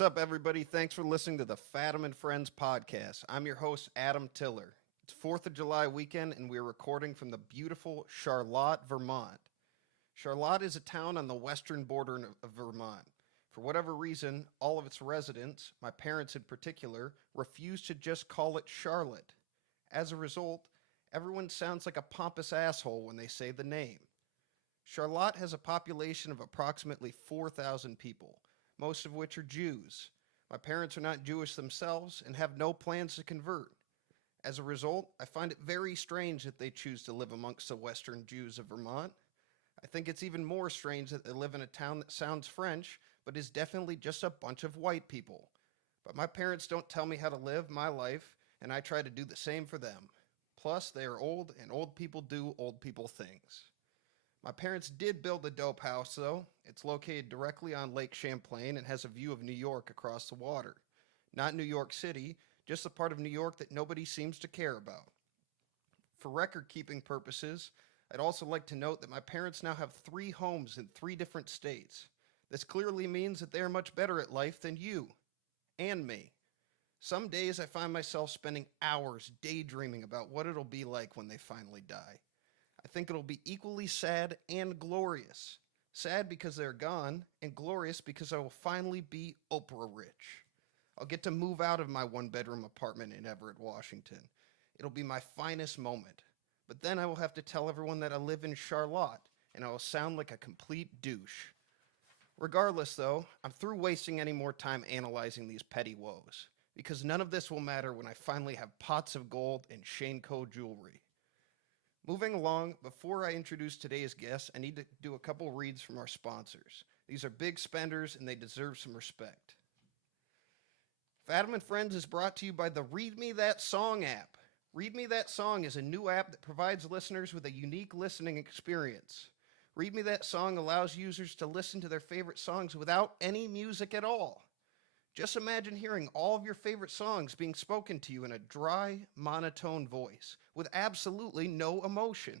What's up, everybody? Thanks for listening to the Fadam and Friends podcast. I'm your host, Adam Tiller. It's 4th of July weekend, and we're recording from the beautiful Charlotte, Vermont. Charlotte is a town on the western border of Vermont. For whatever reason, all of its residents, my parents in particular, refuse to just call it Charlotte. As a result, everyone sounds like a pompous asshole when they say the name. Charlotte has a population of approximately 4,000 people, most of which are Jews. My parents are not Jewish themselves and have no plans to convert. As a result, I find it very strange that they choose to live amongst the Western Jews of Vermont. I think it's even more strange that they live in a town that sounds French, but is definitely just a bunch of white people. But my parents don't tell me how to live my life, and I try to do the same for them. Plus, they are old, and old people do old people things. My parents did build a dope house, though. It's located directly on Lake Champlain and has a view of New York across the water. Not New York City, just the part of New York that nobody seems to care about. For record-keeping purposes, I'd also like to note that my parents now have 3 homes in 3 different states. This clearly means that they are much better at life than you and me. Some days I find myself spending hours daydreaming about what it'll be like when they finally die. I think it'll be equally sad and glorious. Sad because they're gone, and glorious because I will finally be Oprah rich. I'll get to move out of my 1-bedroom apartment in Everett, Washington. It'll be my finest moment. But then I will have to tell everyone that I live in Charlotte, and I will sound like a complete douche. Regardless, though, I'm through wasting any more time analyzing these petty woes, because none of this will matter when I finally have pots of gold and Shakopee jewelry. Moving along, before I introduce today's guests, I need to do a couple reads from our sponsors. These are big spenders, and they deserve some respect. Fadam and Friends is brought to you by the Read Me That Song app. Read Me That Song is a new app that provides listeners with a unique listening experience. Read Me That Song allows users to listen to their favorite songs without any music at all. Just imagine hearing all of your favorite songs being spoken to you in a dry, monotone voice, with absolutely no emotion.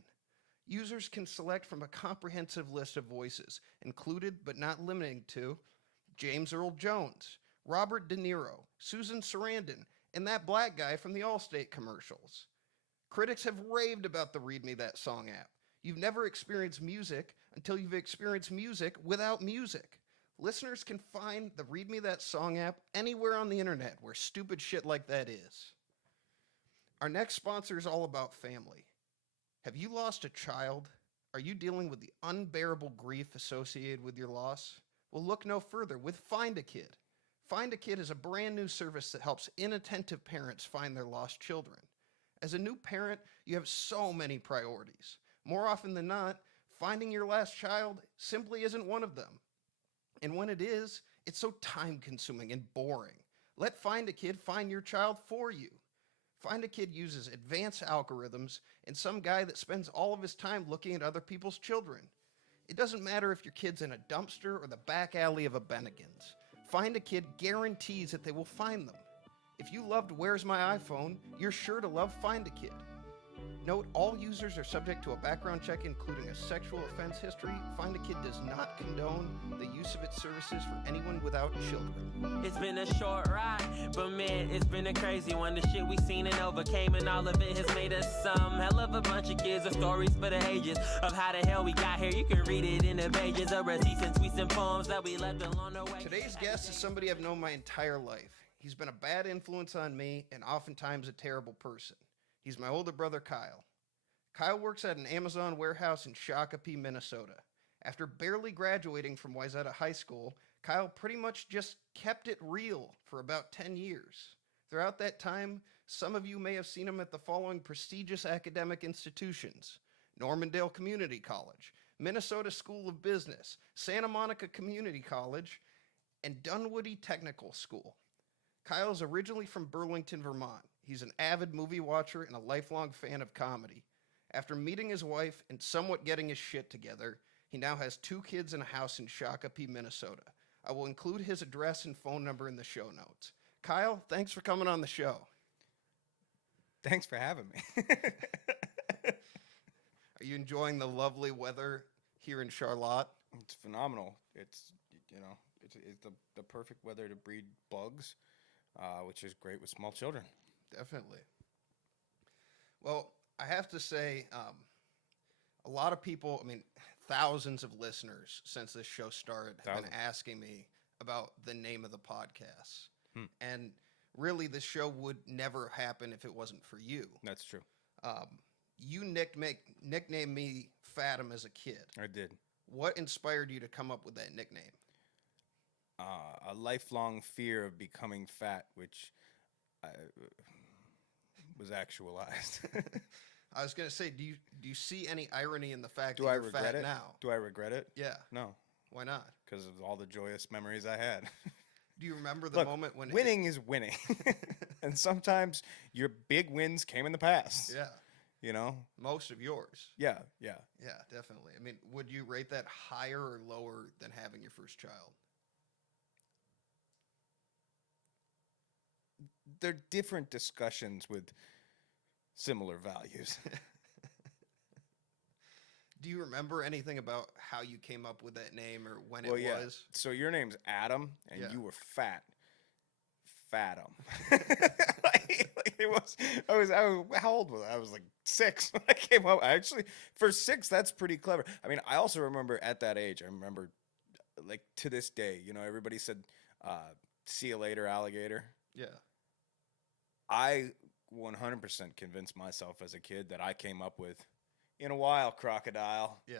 Users can select from a comprehensive list of voices, included but not limited to James Earl Jones, Robert De Niro, Susan Sarandon, and that black guy from the Allstate commercials. Critics have raved about the Read Me That Song app. You've never experienced music until you've experienced music without music. Listeners can find the Read Me That Song app anywhere on the internet where stupid shit like that is. Our next sponsor is all about family. Have you lost a child? Are you dealing with the unbearable grief associated with your loss? Well, look no further with Find a Kid. Find a Kid is a brand new service that helps inattentive parents find their lost children. As a new parent, you have so many priorities. More often than not, finding your last child simply isn't one of them. And when it is, it's so time-consuming and boring. Let Find a Kid find your child for you. Find a Kid uses advanced algorithms and some guy that spends all of his time looking at other people's children. It doesn't matter if your kid's in a dumpster or the back alley of a Bennigan's. Find a Kid guarantees that they will find them. If you loved Where's My iPhone, you're sure to love Find a Kid. Note, all users are subject to a background check including a sexual offense history. Find a Kid does not condone the use of its services for anyone without children. It's been a short ride, but man, it's been a crazy one. The shit we seen and overcame, and all of it has made us some hell of a bunch of kids with stories for the ages of how the hell we got here. You can read it in the pages of receipts and tweets and poems that we left along the way. Today's guest is somebody I've known my entire life. He's been a bad influence on me and oftentimes a terrible person. He's my older brother, Kyle. Kyle works at an Amazon warehouse in Shakopee, Minnesota. After barely graduating from Wayzata High School, Kyle pretty much just kept it real for about 10 years. Throughout that time, some of you may have seen him at the following prestigious academic institutions: Normandale Community College, Minnesota School of Business, Santa Monica Community College, and Dunwoody Technical School. Kyle is originally from Burlington, Vermont. He's an avid movie watcher and a lifelong fan of comedy. After meeting his wife and somewhat getting his shit together, he now has 2 kids and a house in Shakopee, Minnesota. I will include his address and phone number in the show notes. Kyle, thanks for coming on the show. Thanks for having me. Are you enjoying the lovely weather here in Charlotte? It's phenomenal. It's it's the perfect weather to breed bugs, which is great with small children. Definitely. Well, I have to say, a lot of people, I mean, thousands of listeners since this show started have been asking me about the name of the podcast. And really, this show would never happen if it wasn't for you. That's true. You nicknamed me Fadam as a kid. I did. What inspired you to come up with that nickname? A lifelong fear of becoming fat, which was actualized. I was gonna say, do you see any irony in the fact Do that I you're regret fat it? now? Do I regret it? Yeah. No, Why not? because of all the joyous memories I had. Do you remember the Look, moment when winning is winning, and sometimes your big wins came in the past. Yeah. You know. Most of yours. Yeah. Yeah, definitely. I mean, would you rate that higher or lower than having your first child? They're different discussions with similar values. Do you remember anything about how you came up with that name or when Well, it yeah. was? So your name's Adam, and Yeah. you were fat. Fadam. It was. I was. How old was I? I was like 6 when I came up. Actually, for 6, that's pretty clever. I mean, I also remember at that age. I remember, like to this day. You know, everybody said, "See you later, alligator." Yeah. I 100% convinced myself as a kid that I came up with, "In a while, crocodile." Yeah.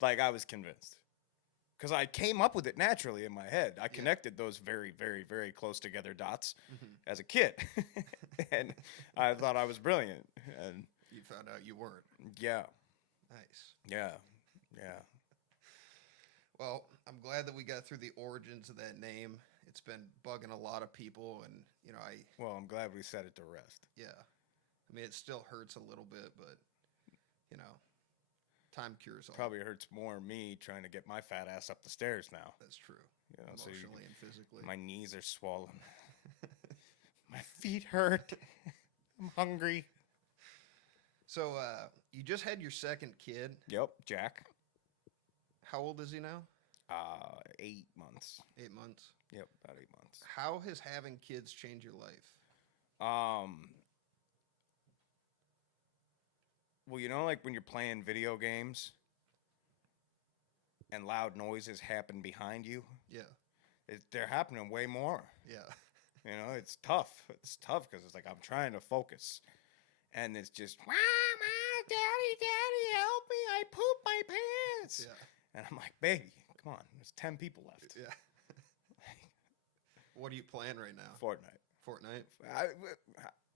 Like I was convinced. Because I came up with it naturally in my head. I connected those very, very, very close together dots as a kid. And I thought I was brilliant. And You found out you weren't. yeah. Nice. Yeah. Well, I'm glad that we got through the origins of that name. It's been bugging a lot of people, and Well, I'm glad we set it to rest. yeah. I mean, it still hurts a little bit, but time cures all. Probably hurts more me trying to get my fat ass up the stairs now. That's true. You know, so Emotionally and physically. my knees are swollen. My feet hurt. I'm hungry. So, you just had your second kid. Yep, Jack. How old is he now? 8 months. 8 months. Yep, about 8 months. How has having kids changed your life? Well, you know, like when you're playing video games and loud noises happen behind you, Yeah. they're happening way more. Yeah. You know, it's tough. It's tough because it's like I'm trying to focus, and it's just, Mama, Daddy, help me! I pooped my pants. Yeah. And I'm like, baby, come on. There's 10 people left. Yeah. What are you playing right now? Fortnite.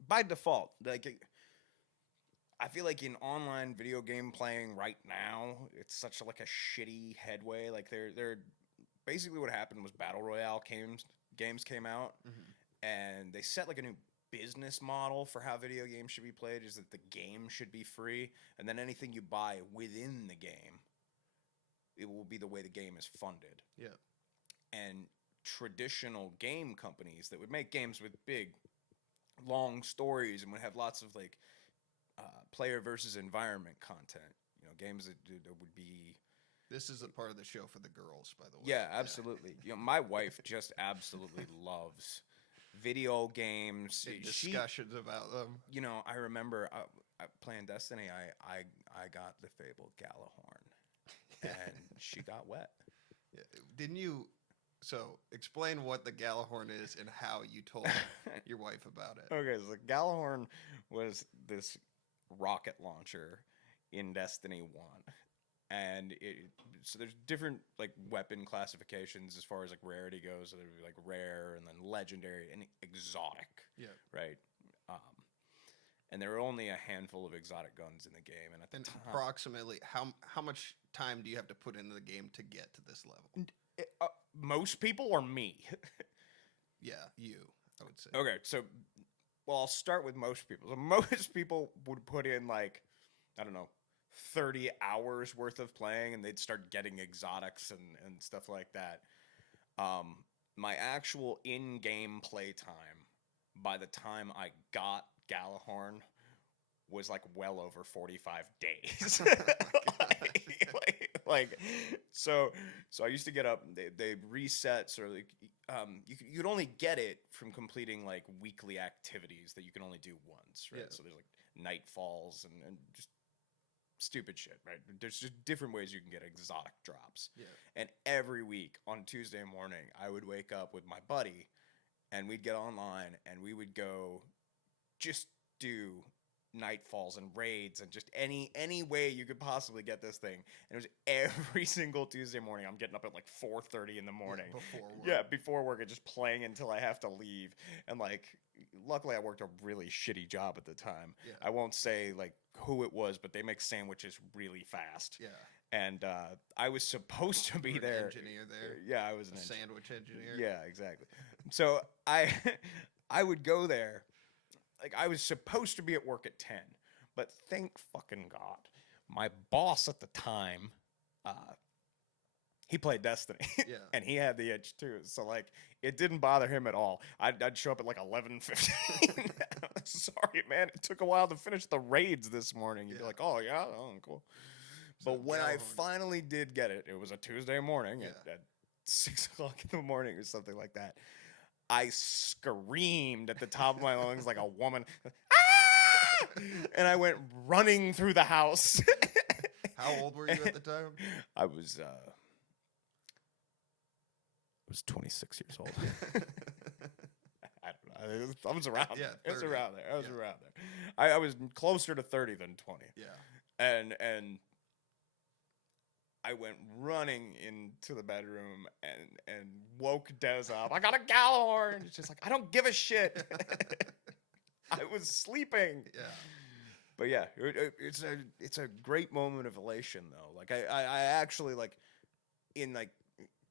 By default, like I feel like in online video game playing right now, it's such a shitty headway. Like they're basically what happened was battle royale games came out, and they set like a new business model for how video games should be played. Is that the game should be free, and then anything you buy within the game, it will be the way the game is funded. Yeah. And traditional game companies that would make games with big, long stories and would have lots of player versus environment content. You know, games that would be. This is a part of the show for the girls, by the way. Yeah, absolutely. You know, my wife just absolutely loves video games. Discussions about them. You know, I remember playing Destiny. I got the fabled Galahorn, and she got wet. Yeah. Didn't you? So explain what the Galahorn is and how you told your wife about it. Okay, so the Galahorn was this rocket launcher in Destiny 1. And so there's different weapon classifications as far as rarity goes. So there'd be rare and then legendary and exotic. Yeah. Right. And there are only a handful of exotic guns in the game. And at the time, approximately how much time do you have to put into the game to get to this level? Most people or me? Yeah, you, I would say. Okay, so, well, I'll start with most people. So most people would put in, I don't know, 30 hours worth of playing, and they'd start getting exotics and stuff like that. My actual in-game play time, by the time I got Galahorn, was, well over 45 days. like, so I used to get up. They reset, so like, you could only get it from completing like weekly activities that you can only do once, right? Yeah. So there's like night falls and just stupid shit, right? There's just different ways you can get exotic drops. Yeah. And every week on Tuesday morning, I would wake up with my buddy, and we'd get online and we would go just do nightfalls and raids and just any way you could possibly get this thing. And it was every single Tuesday morning. I'm getting up at like 4:30 in the morning. Before work and just playing until I have to leave. And like, luckily I worked a really shitty job at the time. Yeah. I won't say like who it was, but they make sandwiches really fast. Yeah. And I was supposed to be there. Engineer there. Yeah, I was A sandwich engineer. Yeah, exactly. So I would go there. Like, I was supposed to be at work at 10, but thank fucking God, my boss at the time, he played Destiny. Yeah. And he had the itch too. So like, it didn't bother him at all. I'd show up at like 11:15. Sorry, man, it took a while to finish the raids this morning. You'd be like, oh yeah, oh cool. But when I finally did get it, it was a Tuesday morning at 6 o'clock in the morning or something like that. I screamed at the top of my lungs like a woman. Ah! And I went running through the house. How old were you at the time? I was 26 years old. I don't know. I was around there. It was around there. I was around there. I was closer to 30 than 20. Yeah. And I went running into the bedroom and woke Des up. I got a Gallahorn. It's just like, I don't give a shit. I was sleeping. Yeah. But yeah, it's a great moment of elation though. Like I actually like in like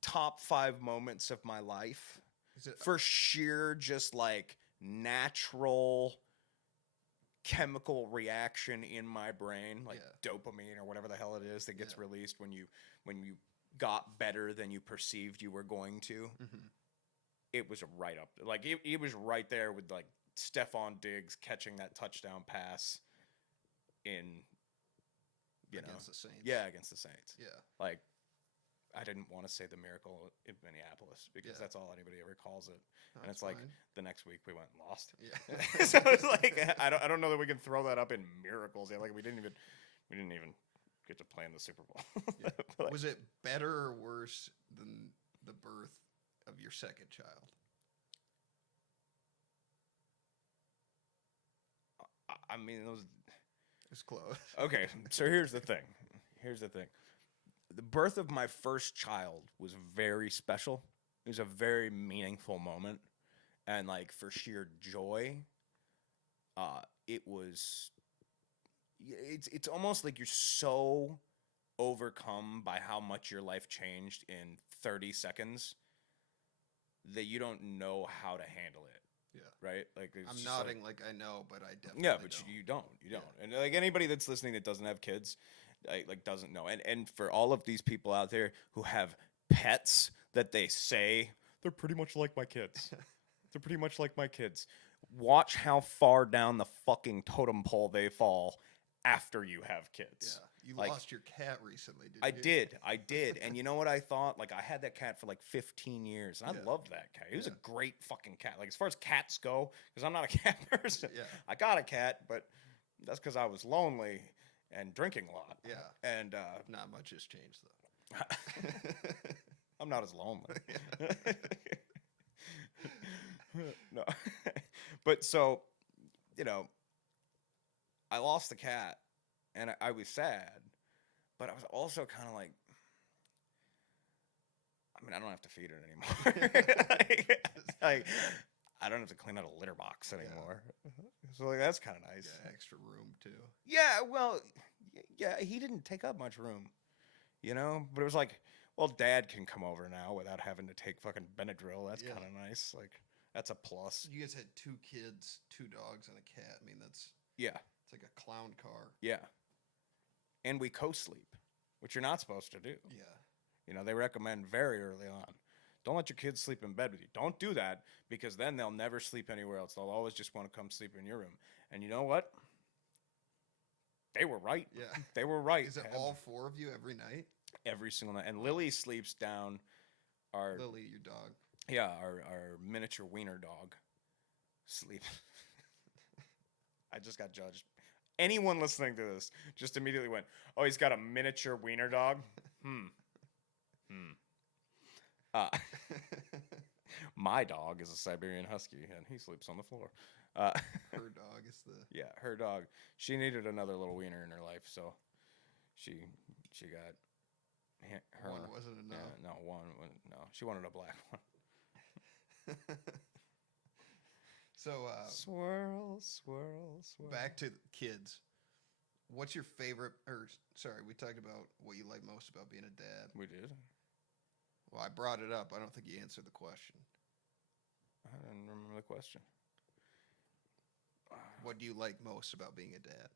top 5 moments of my life for sheer just like natural chemical reaction in my brain, like dopamine or whatever the hell it is that gets released when you got better than you perceived you were going to. Mm-hmm. It was right up, like it was right there with like Stephon Diggs catching that touchdown pass against the Saints. Yeah, against the Saints. Yeah, like I didn't want to say the miracle in Minneapolis because that's all anybody ever calls it. And it's fine. Like the next week we went and lost. Yeah. So it's like I don't know that we can throw that up in miracles. Yeah, like we didn't even get to play in the Super Bowl. Yeah. Like, was it better or worse than the birth of your second child? I mean, it's close. Okay, so here's the thing. The birth of my first child was very special. It was a very meaningful moment. And like for sheer joy, it's almost like you're so overcome by how much your life changed in 30 seconds that you don't know how to handle it. Yeah. Right? Like I'm nodding like I know, but I definitely don't. You don't. And like anybody that's listening that doesn't have kids, like doesn't know. And for all of these people out there who have pets that they say they're pretty much like my kids. They're pretty much like my kids. Watch how far down the fucking totem pole they fall after you have kids. Yeah. You lost your cat recently, didn't you? I did. And you know what I thought? Like, I had that cat for like 15 years, and I loved that cat. He was a great fucking cat. Like, as far as cats go, because I'm not a cat person. Yeah. I got a cat, but that's because I was lonely and drinking a lot. Yeah. And not much has changed, though. I'm not as lonely. No. But so, I lost the cat. And I was sad, but I was also kind of like, I mean, I don't have to feed it anymore. like, I don't have to clean out a litter box anymore. So, like, that's kind of nice. Yeah, extra room, too. Yeah, well, yeah, he didn't take up much room, But it was like, well, Dad can come over now without having to take fucking Benadryl. That's kind of nice. Like, that's a plus. You guys had 2 kids, 2 dogs, and a cat. I mean, that's... Yeah. It's like a clown car. Yeah. And we co-sleep, which you're not supposed to do. Yeah. They recommend very early on. Don't let your kids sleep in bed with you. Don't do that because then they'll never sleep anywhere else. They'll always just want to come sleep in your room. And you know what? They were right. Yeah. They were right. Is it all 4 of you every night? every single night. And Lily sleeps down. Our Lily, your dog. Yeah, our miniature wiener dog sleeps. I just got judged. Anyone listening to this just immediately went, "Oh, he's got a miniature wiener dog." Uh, my dog is a Siberian Husky, and he sleeps on the floor. Her dog is the Yeah, her dog. She needed another little wiener in her life, so she got her. one wasn't enough. No, no. She wanted a black one. So swirl, swirl, swirl. back to kids. What's your favorite? Or sorry, we talked about what you like most about being a dad. We did. Well, I brought it up. I don't think you answered the question. I didn't remember the question. What do you like most about being a dad?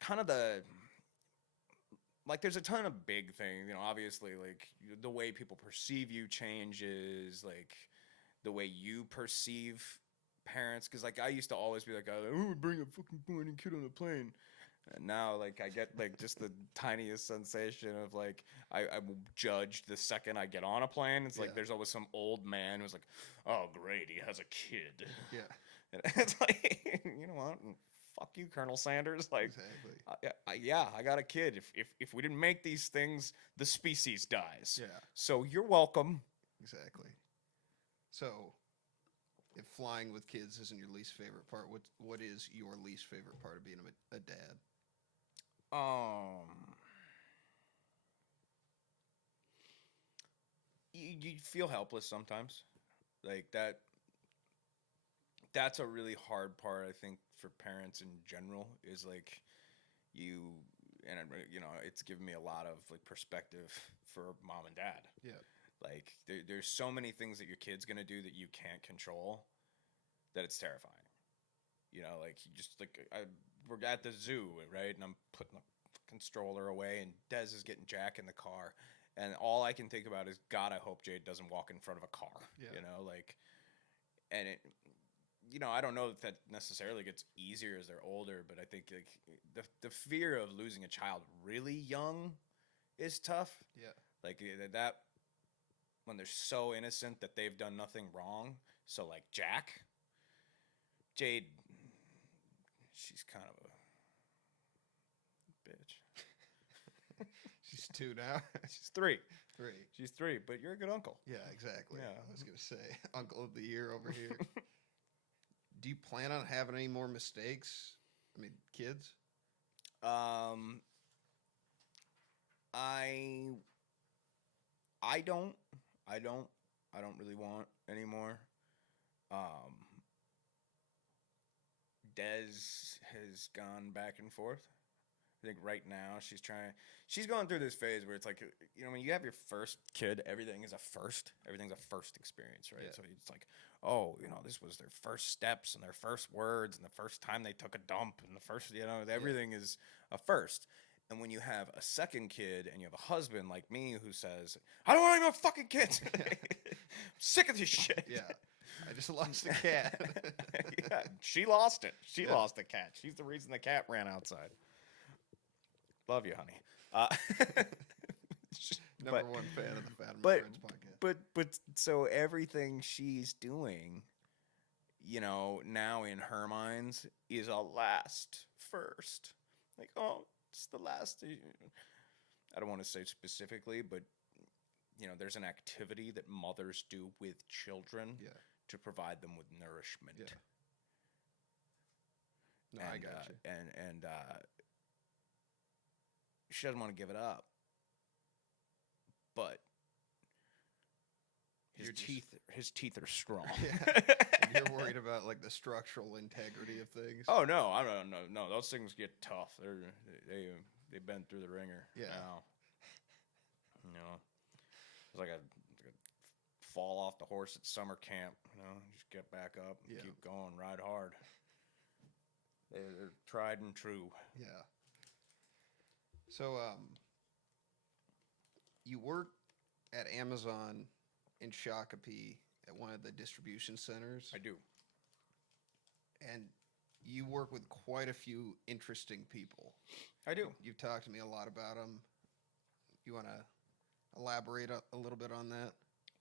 Kind of there's a ton of big things, obviously, like the way people perceive you changes, like the way you perceive parents. Because like I used to always be like, oh, bring a fucking boring kid on a plane. And now, like, I get, like, just the tiniest sensation of, like, I'm judged the second I get on a plane. It's like there's always some old man who's like, oh, great, he has a kid. Yeah. And it's like, you know what? Fuck you, Colonel Sanders. Like, Exactly. I got a kid. If we didn't make these things, the species dies. Yeah. So you're welcome. Exactly. So, if flying with kids isn't your least favorite part, what is your least favorite part of being a dad? You feel helpless sometimes, like that's a really hard part, I think, for parents in general, is like it's given me a lot of like perspective for mom and dad. Yeah. Like there's so many things that your kid's gonna do that you can't control, that it's terrifying. Like you just we're at the zoo, right? And I'm putting the fucking stroller away, and Dez is getting Jack in the car, and all I can think about is, God, I hope Jade doesn't walk in front of a car. Yeah. And it, I don't know if that necessarily gets easier as they're older, but I think like the fear of losing a child really young is tough. Yeah. Like that when they're so innocent that they've done nothing wrong. So like Jade, she's kind of a bitch. She's 2 now. She's 3. 3. She's 3, but you're a good uncle. Yeah, exactly. Yeah. I was gonna say Uncle of the Year over here. Do you plan on having any more mistakes? I mean, kids? I don't really want any more. Des has gone back and forth. I think right now she's going through this phase where it's like, when you have your first kid, everything is a first. Everything's a first experience, right? Yeah. So it's like, oh, this was their first steps and their first words and the first time they took a dump and the first, everything is a first. And when you have a second kid and you have a husband like me who says, I don't want any more fucking kids. I'm sick of this shit. Yeah. I just lost a cat. Yeah, she lost it. She lost the cat. She's the reason the cat ran outside. Love you, honey. Number one fan of the Fadam and Friends podcast. But so everything she's doing, now in her minds is a last first. Like, oh, it's the last. I don't want to say specifically, but there's an activity that mothers do with children to provide them with nourishment. Yeah. No, I got you. And she doesn't want to give it up, but his teeth are strong. Yeah. And you're worried about like the structural integrity of things. Oh no, I don't know. No, those things get tough. They've been through the ringer. Yeah. Now. It's like a fall off the horse at summer camp. Just get back up, and keep going, ride hard. They're tried and true. Yeah. So, you work at Amazon in Shakopee at one of the distribution centers. I do. And you work with quite a few interesting people. I do. You've talked to me a lot about them. You want to elaborate a little bit on that?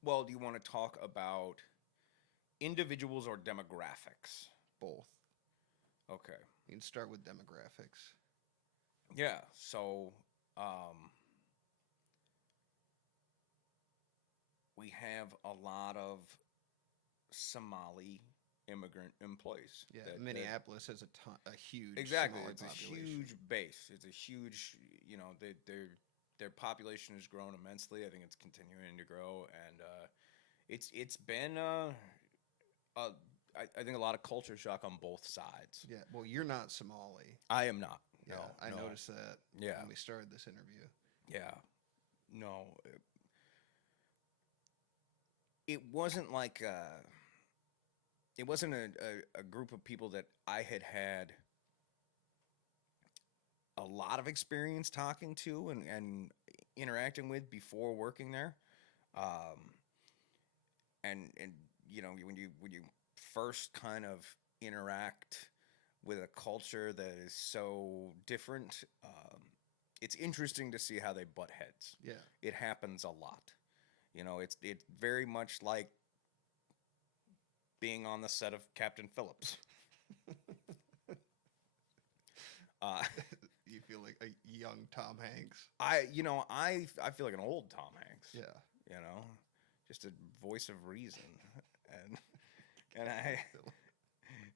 Well, do you want to talk about individuals or demographics? Both. Okay. You can start with demographics. Yeah. So, we have a lot of Somali immigrant employees. Yeah, Minneapolis has a huge exactly. Somali It's population. a huge base. It's a huge, their population has grown immensely. I think it's continuing to grow, and it's been I think a lot of culture shock on both sides. Yeah. Well, you're not Somali. I am not. Yeah, No, I no. noticed that. Yeah. When we started this interview. Yeah. No. It wasn't like it wasn't a group of people that I had a lot of experience talking to and interacting with before working there. And when you first kind of interact with a culture that is so different, it's interesting to see how they butt heads. Yeah. It happens a lot. It's very much like being on the set of Captain Phillips. You feel like a young Tom Hanks. I feel like an old Tom Hanks. Yeah. Just a voice of reason,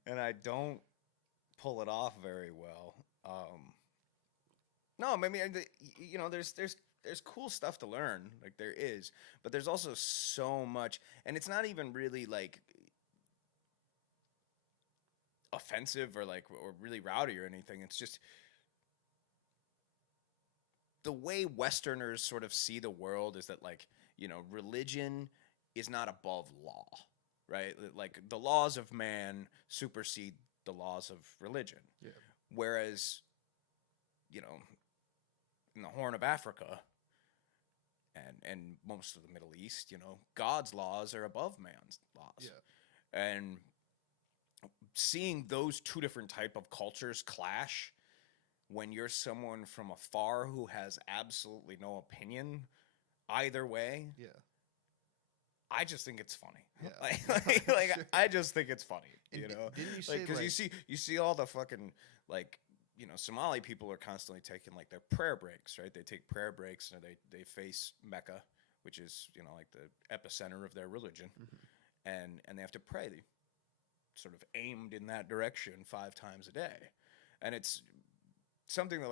and I don't pull it off very well. No, I mean, there's cool stuff to learn, like there is, but there's also so much, and it's not even really like offensive or really rowdy or anything. It's just the way Westerners sort of see the world is that religion is not above law, right? Like the laws of man supersede the laws of religion. Yeah. Whereas, in the Horn of Africa and most of the Middle East, God's laws are above man's laws. Yeah. And seeing those two different type of cultures clash when you're someone from afar who has absolutely no opinion either way, Yeah. I just think it's funny. Yeah. Sure. I just think it's funny, And didn't you say because you see all the fucking Somali people are constantly taking their prayer breaks, right? They take prayer breaks and they face Mecca, which is the epicenter of their religion, and they have to pray, sort of aimed in that direction 5 times a day, and it's something that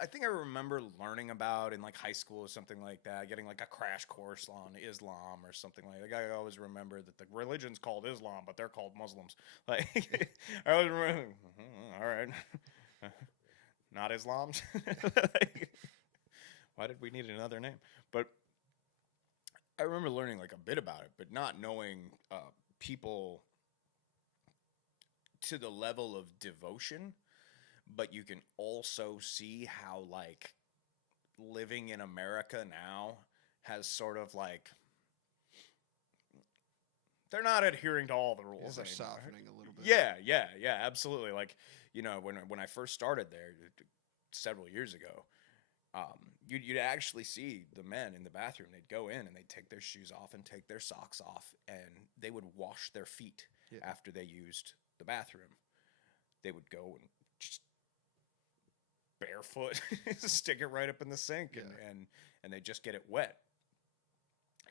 I think I remember learning about in high school or something like that, getting a crash course on Islam or something like that. I always remember that the religion's called Islam, but they're called Muslims. I always remember, all right, not Islams. Why did we need another name? But I remember learning a bit about it, but not knowing people to the level of devotion. But you can also see how living in America now has sort of they're not adhering to all the rules. They're softening a little bit. Yeah, absolutely. When I first started there several years ago, you'd actually see the men in the bathroom. They'd go in and they'd take their shoes off and take their socks off, and they would wash their feet after they used the bathroom. They would go and just barefoot stick it right up in the sink and they just get it wet.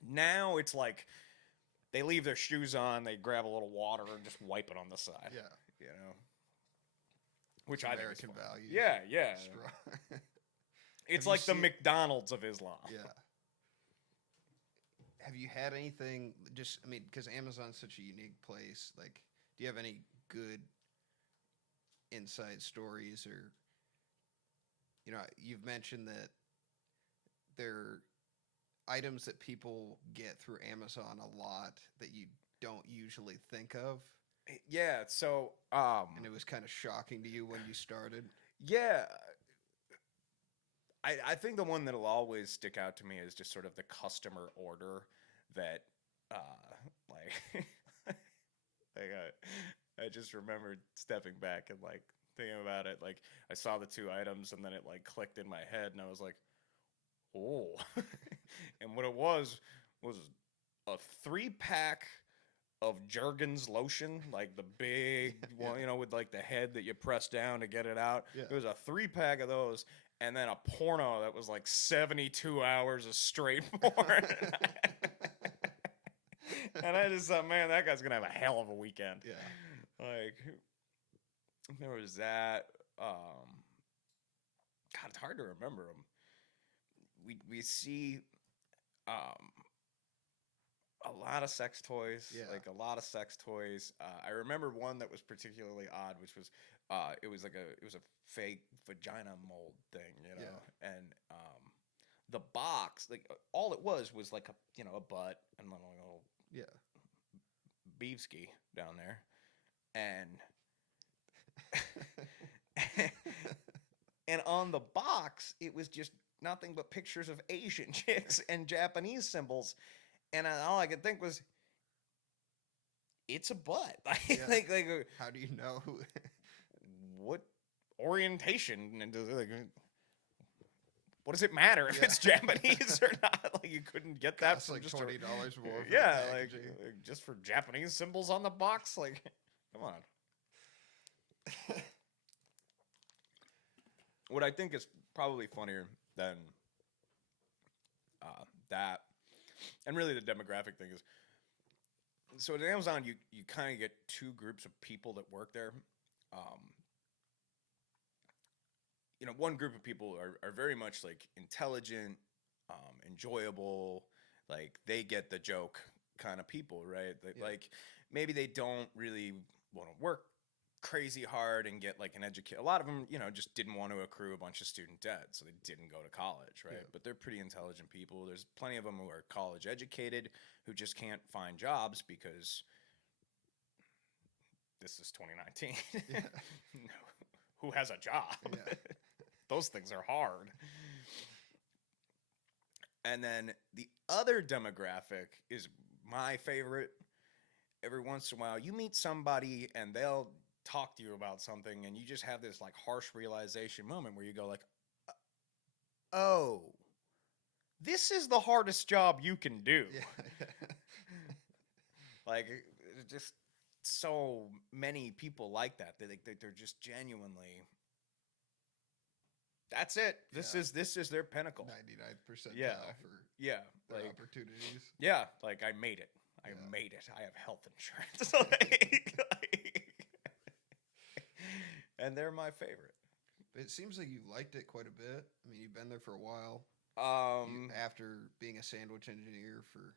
Now it's they leave their shoes on, they grab a little water and just wipe it on the side. Yeah. Which it's I think is American fun. values. Yeah. Strong. It's Have you the McDonald's of Islam. Yeah. Have you had anything because Amazon's such a unique place, do you have any good inside stories or you've mentioned that there are items that people get through Amazon a lot that you don't usually think of. Yeah, so and it was kind of shocking to you when you started. Yeah. I think the one that'll always stick out to me is just sort of the customer order that I just remembered stepping back and like thinking about it. Like I saw the two items and then it like clicked in my head and I was like, oh. And what it was a 3-pack of Jergens lotion, like the big one, you know, with like the head that you press down to get it out. Yeah. It was a 3-pack of those, and then a porno that was like 72 hours of straight porn. And I just thought, man, that guy's gonna have a hell of a weekend. Yeah. Like, there was that. God, it's hard to remember them. We see a lot of sex toys, like a lot of sex toys. I remember one that was particularly odd, which was it was a fake vagina mold thing, you know, and the box, like all it was like a butt and then a little beefski down there, and and on the box it was just nothing but pictures of Asian chicks and Japanese symbols. And all I could think was, it's a butt. Like, how do you know? What orientation and what does it matter if it's Japanese or not? Like, you couldn't get that Costs from like just $20 more. For like just for Japanese symbols on the box. Like, come on. What I think is probably funnier than that. And really the demographic thing is, so at Amazon, you kind of get two groups of people that work there. One group of people are very much like intelligent, enjoyable, like they get the joke kind of people, right? Like maybe they don't really want to work crazy hard and get like an education. A lot of them, just didn't want to accrue a bunch of student debt, so they didn't go to college, right? But they're pretty intelligent people. There's plenty of them who are college educated who just can't find jobs because this is 2019. Who has a job? Those things are hard. And then the other demographic is my favorite. Every once in a while, you meet somebody and they'll talk to you about something and you just have this like harsh realization moment where you go like, oh, this is the hardest job you can do. Like, just so many people like that. They're just genuinely, that's it. This is their pinnacle. 99th percentile for their like opportunities. Yeah, like I made it. I made it. I have health insurance. And they're my favorite. It seems like you liked it quite a bit. I mean, you've been there for a while. After being a sandwich engineer for,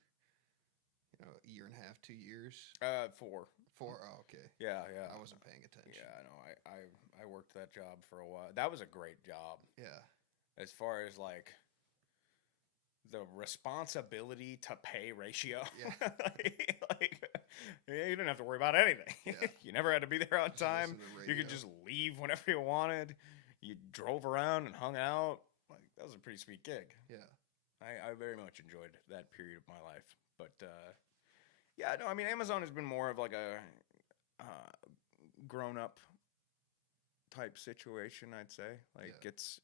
a year and a half, 2 years. 4. 4. Oh, okay. Yeah. I wasn't paying attention. Yeah, I know. I worked that job for a while. That was a great job. Yeah. As far as like the responsibility to pay ratio. Yeah. You didn't have to worry about anything. Yeah. You never had to be there on time. You could just leave whenever you wanted. You drove around and hung out. Like, that was a pretty sweet gig. Yeah. I very much enjoyed that period of my life. But I mean, Amazon has been more of like a grown-up type situation, I'd say. Like, it's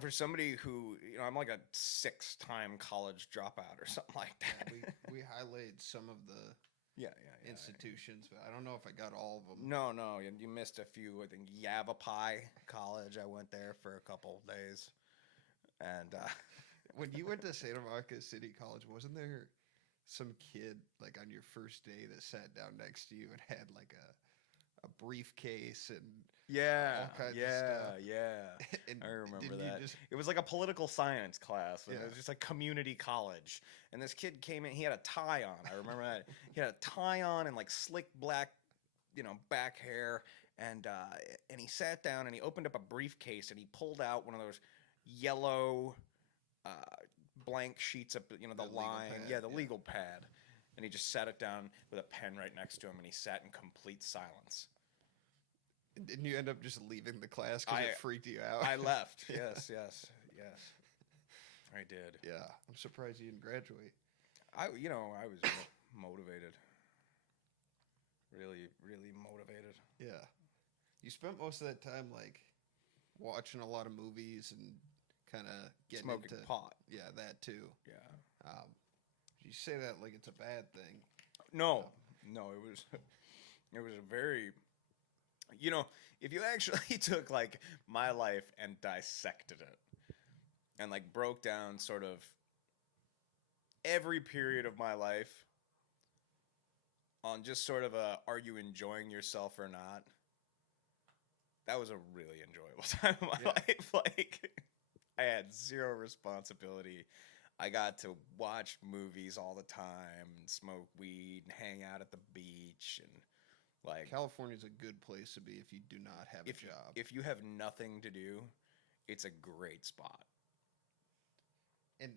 for somebody who, I'm like a 6-time college dropout or something like that. Yeah, we highlighted some of the institutions, but I don't know if I got all of them. No, you missed a few. I think Yavapai College, I went there for a couple of days. And when you went to Santa Monica City College, wasn't there some kid, like, on your first day that sat down next to you and had, like, a briefcase and all kinds of stuff? And I remember that. It was like a political science class. And it was just a community college. And this kid came in, he had a tie on. I remember that. He had a tie on and like slick black, back hair. And he sat down and he opened up a briefcase and he pulled out one of those yellow blank sheets of, the line. Legal pad. And he just sat it down with a pen right next to him and he sat in complete silence. Didn't you end up just leaving the class because it freaked you out? I left. Yes. I did. Yeah. I'm surprised you didn't graduate. I was motivated. Really, really motivated. Yeah. You spent most of that time like watching a lot of movies and kind of getting Smoking into pot. Yeah, that too. Yeah. You say that like it's a bad thing. No, no, it was a very, if you actually took like my life and dissected it and like broke down sort of every period of my life on just sort of are you enjoying yourself or not? That was a really enjoyable time of my life. Like, I had zero responsibility. I got to watch movies all the time and smoke weed and hang out at the beach and like California's a good place to be if you do not have a job. If you have nothing to do, it's a great spot. And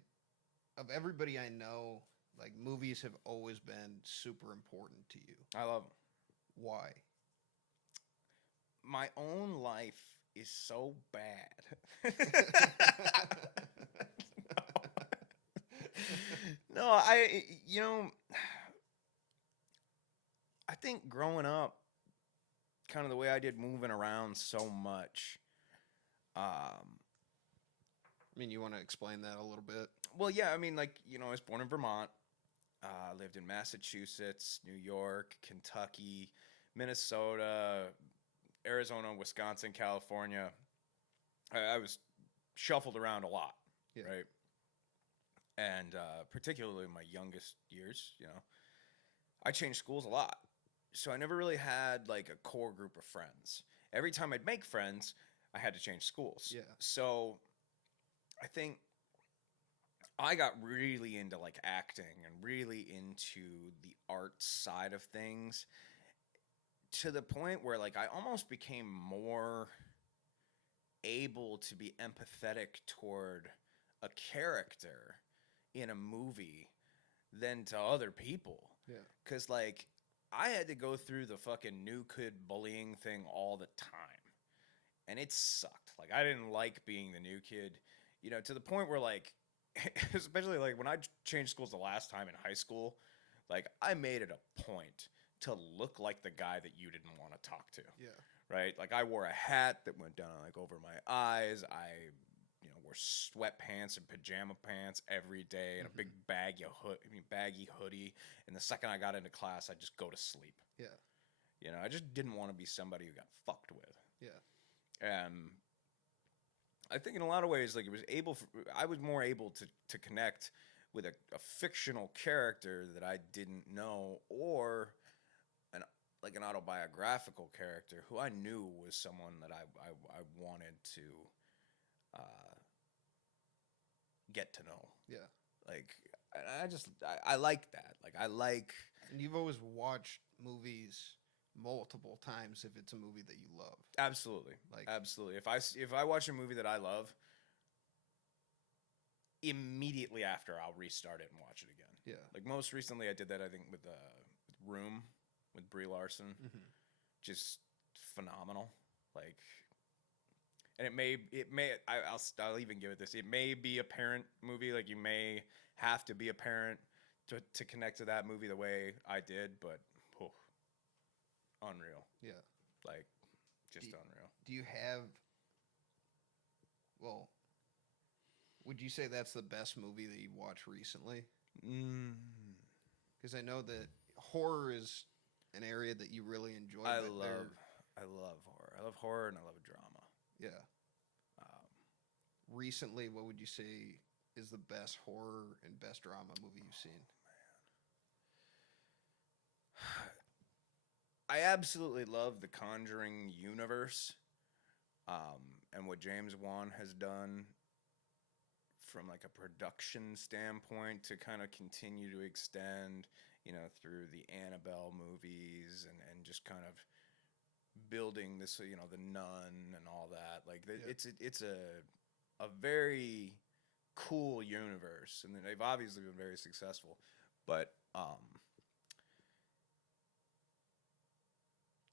of everybody I know, like movies have always been super important to you. I love them. Why? My own life is so bad. No, I think growing up, kind of the way I did, moving around so much. I mean, you want to explain that a little bit? Well, yeah, I mean, like, I was born in Vermont, lived in Massachusetts, New York, Kentucky, Minnesota, Arizona, Wisconsin, California. I was shuffled around a lot, right? And particularly in my youngest years, I changed schools a lot. So I never really had like a core group of friends. Every time I'd make friends, I had to change schools. Yeah. So I think I got really into like acting and really into the art side of things to the point where like I almost became more able to be empathetic toward a character in a movie than to other people. Yeah. Because like I had to go through the fucking new kid bullying thing all the time. And it sucked. Like I didn't like being the new kid, to the point where like, especially like when I changed schools the last time in high school, like I made it a point to look like the guy that you didn't want to talk to. Yeah. Right? Like I wore a hat that went down like over my eyes. I wore sweatpants and pajama pants every day and a big baggy hoodie. And the second I got into class, I'd just go to sleep. Yeah. I just didn't want to be somebody who got fucked with. Yeah. And I think in a lot of ways, like I was more able to connect with a fictional character that I didn't know, or an autobiographical character who I knew was someone that I wanted to get to know. Yeah. Like I like that. Like I like. And you've always watched movies multiple times if it's a movie that you love. Absolutely. Like absolutely. If I watch a movie that I love, immediately after I'll restart it and watch it again. Yeah. Like most recently I did that I think with Room with Brie Larson. Just phenomenal. Like, and I'll even give it this. It may be a parent movie. Like you may have to be a parent to connect to that movie the way I did, but unreal. Yeah. Like just unreal. Do you have, well, would you say that's the best movie that you've watched recently? Because I know that horror is an area that you really enjoy. I love horror. I love horror and I love drama. Yeah. Recently, what would you say is the best horror and best drama movie you've seen? I absolutely love the Conjuring universe, and what James Wan has done from like a production standpoint to kind of continue to extend, through the Annabelle movies and just kind of building this, the Nun and all that. Like it's a very cool universe, and they've obviously been very successful, but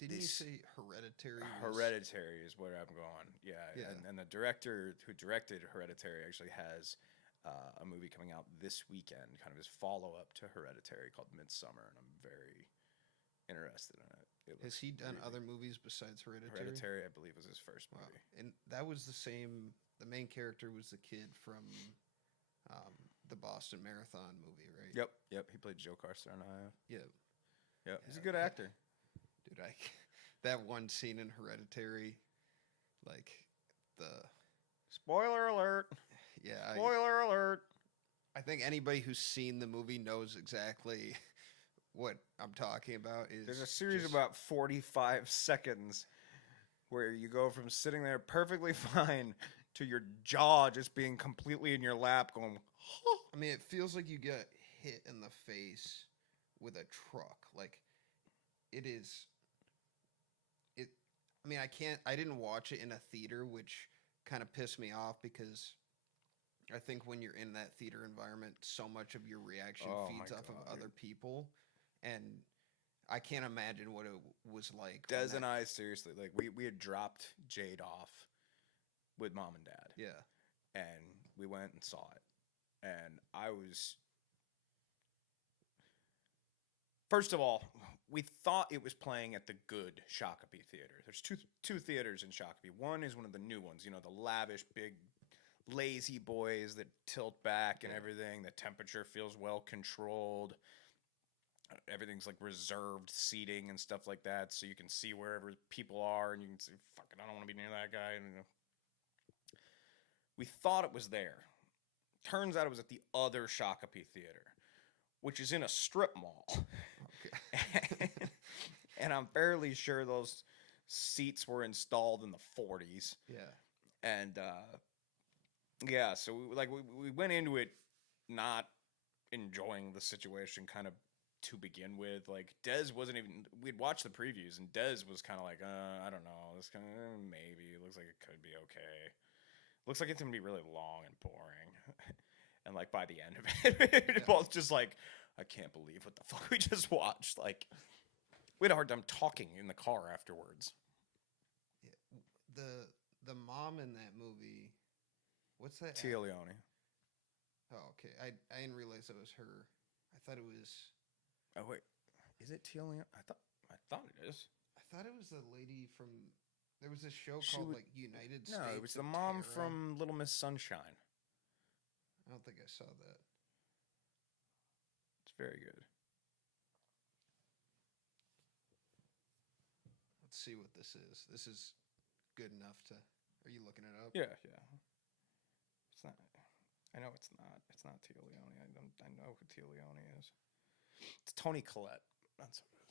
Didn't you say Hereditary? Hereditary is where I'm going. Yeah. Yeah. And the director who directed Hereditary actually has a movie coming out this weekend, kind of his follow-up to Hereditary called Midsummer, and I'm very interested in it. Has he done other movies besides Hereditary? Hereditary, I believe, was his first movie. Wow. And that was the same. The main character was the kid from the Boston Marathon movie, right? Yep. He played Joe Carcernaia. Yeah. Yep, he's a good actor. Dude, that one scene in Hereditary, like the Spoiler alert! yeah, Spoiler alert! I think anybody who's seen the movie knows exactly what I'm talking about. There's a series of about 45 seconds where you go from sitting there perfectly fine to your jaw just being completely in your lap going, I mean, it feels like you get hit in the face with a truck. Like, it is... I mean, I didn't watch it in a theater, which kind of pissed me off because I think when you're in that theater environment, so much of your reaction feeds off of other people, and I can't imagine what it was like. Des and I, seriously, like we had dropped Jade off with mom and dad. Yeah. And we went and saw it. And I was... First of all, we thought it was playing at the good Shakopee Theater. There's two theaters in Shakopee. One is one of the new ones, the lavish, big, lazy boys that tilt back and everything. The temperature feels well controlled. Everything's like reserved seating and stuff like that, so you can see wherever people are, and you can say, "Fuck it, I don't want to be near that guy." And, we thought it was there. Turns out it was at the other Shakopee Theater, which is in a strip mall. Okay. And I'm fairly sure those seats were installed in the 40s. Yeah. And so we went into it not enjoying the situation kind of to begin with. Like, Des wasn't even... We'd watched the previews, and Des was kind of like, I don't know. This kind of... maybe. It looks like it could be okay. Looks like it's going to be really long and boring. And, like, by the end of it, we're both just like, I can't believe what the fuck we just watched. Like, we had a hard time talking in the car afterwards. Yeah. The mom in that movie... What's that? Tia Leone. Oh, okay. I didn't realize that was her. I thought it was... Oh, wait. Is it Tia Leone? I thought it is. I thought it was the lady from... There was this show called, United States. No, it was the of mom Terra. from Little Miss Sunshine. I don't think I saw that. It's very good. Let's see what this is. This is good enough to... Are you looking it up? Yeah. It's not... I know it's not. It's not Tia Leone. I know who Tia Leone is. It's Toni Collette. That's what it is.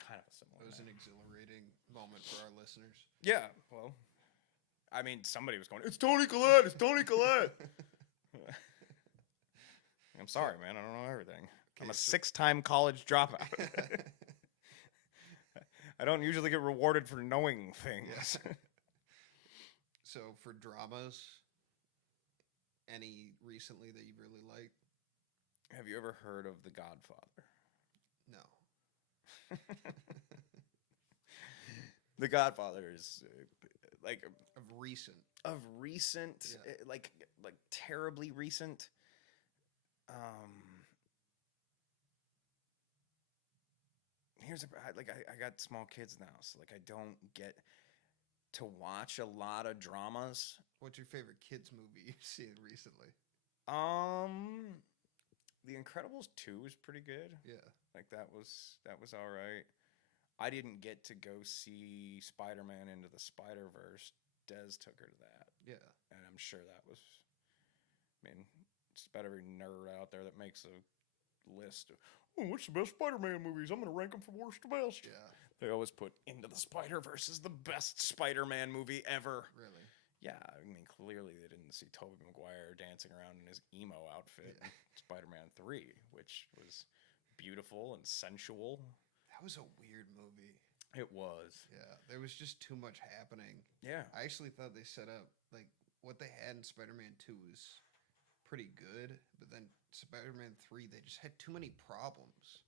Kind of a similar It was name. an exhilarating moment for our listeners. Yeah, well, I mean, somebody was going, "It's Toni Collette! It's Toni Collette!" I'm sorry, man. I don't know everything. Okay, I'm a so- 6-time college dropout. I don't usually get rewarded for knowing things. Yeah. So, for dramas, any recently that you really liked? Have you ever heard of The Godfather? No. The Godfather is Of recent. Yeah. Like terribly recent. I got small kids now, so I don't get to watch a lot of dramas. What's your favorite kids movie you've seen recently? The Incredibles 2 was pretty good. Yeah. That was all right. I didn't get to go see Spider-Man Into the Spider-Verse. Des took her to that. Yeah. And I'm sure that was... I mean, it's about every nerd out there that makes a list of, what's the best Spider-Man movies? I'm going to rank them from worst to best. Yeah. They always put Into the Spider-Verse is the best Spider-Man movie ever. Really? Yeah, I mean, clearly they didn't see Tobey Maguire dancing around in his emo outfit in Spider-Man 3, which was beautiful and sensual. That was a weird movie. It was. Yeah. There was just too much happening. Yeah. I actually thought they set up, what they had in Spider-Man 2 was pretty good, but then Spider-Man 3, they just had too many problems.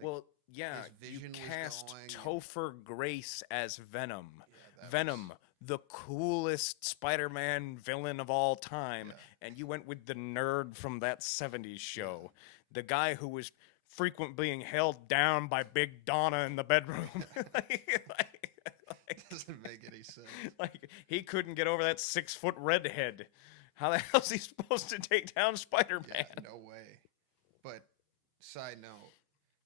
Well, yeah, his you vision was cast going. Topher Grace as Venom. Yeah, that Venom, the coolest Spider-Man villain of all time, and you went with the nerd from that 70s show, the guy who was frequently being held down by Big Donna in the bedroom. Doesn't make any sense. Like, he couldn't get over that 6-foot redhead. How the hell is he supposed to take down Spider-Man? Yeah, no way. But side note,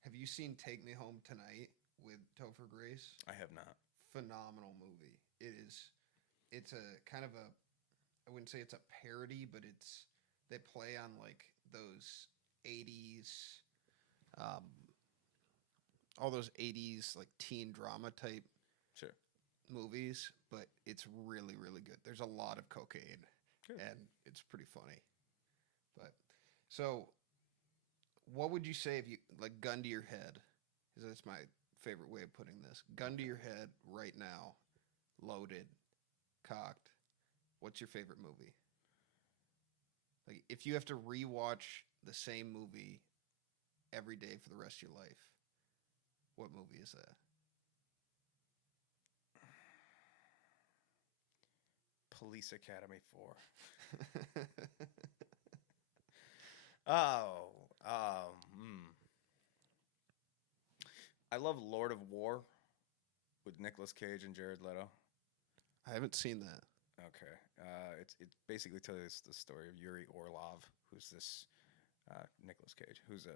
have you seen Take Me Home Tonight with Topher Grace? I have not. Phenomenal movie. It's a kind of a, I wouldn't say it's a parody, but they play on like those 80s, all those 80s like teen drama type movies, but it's really, really good. There's a lot of cocaine and it's pretty funny. But so what would you say if you like gun to your head? Because that's my favorite way of putting this. Gun to your head right now, loaded, cocked. What's your favorite movie? Like if you have to rewatch the same movie every day for the rest of your life, what movie is that? Police Academy 4. I love Lord of War with Nicolas Cage and Jared Leto. I haven't seen that. Okay. It basically tells the story of Yuri Orlov, who's this Nicolas Cage, who's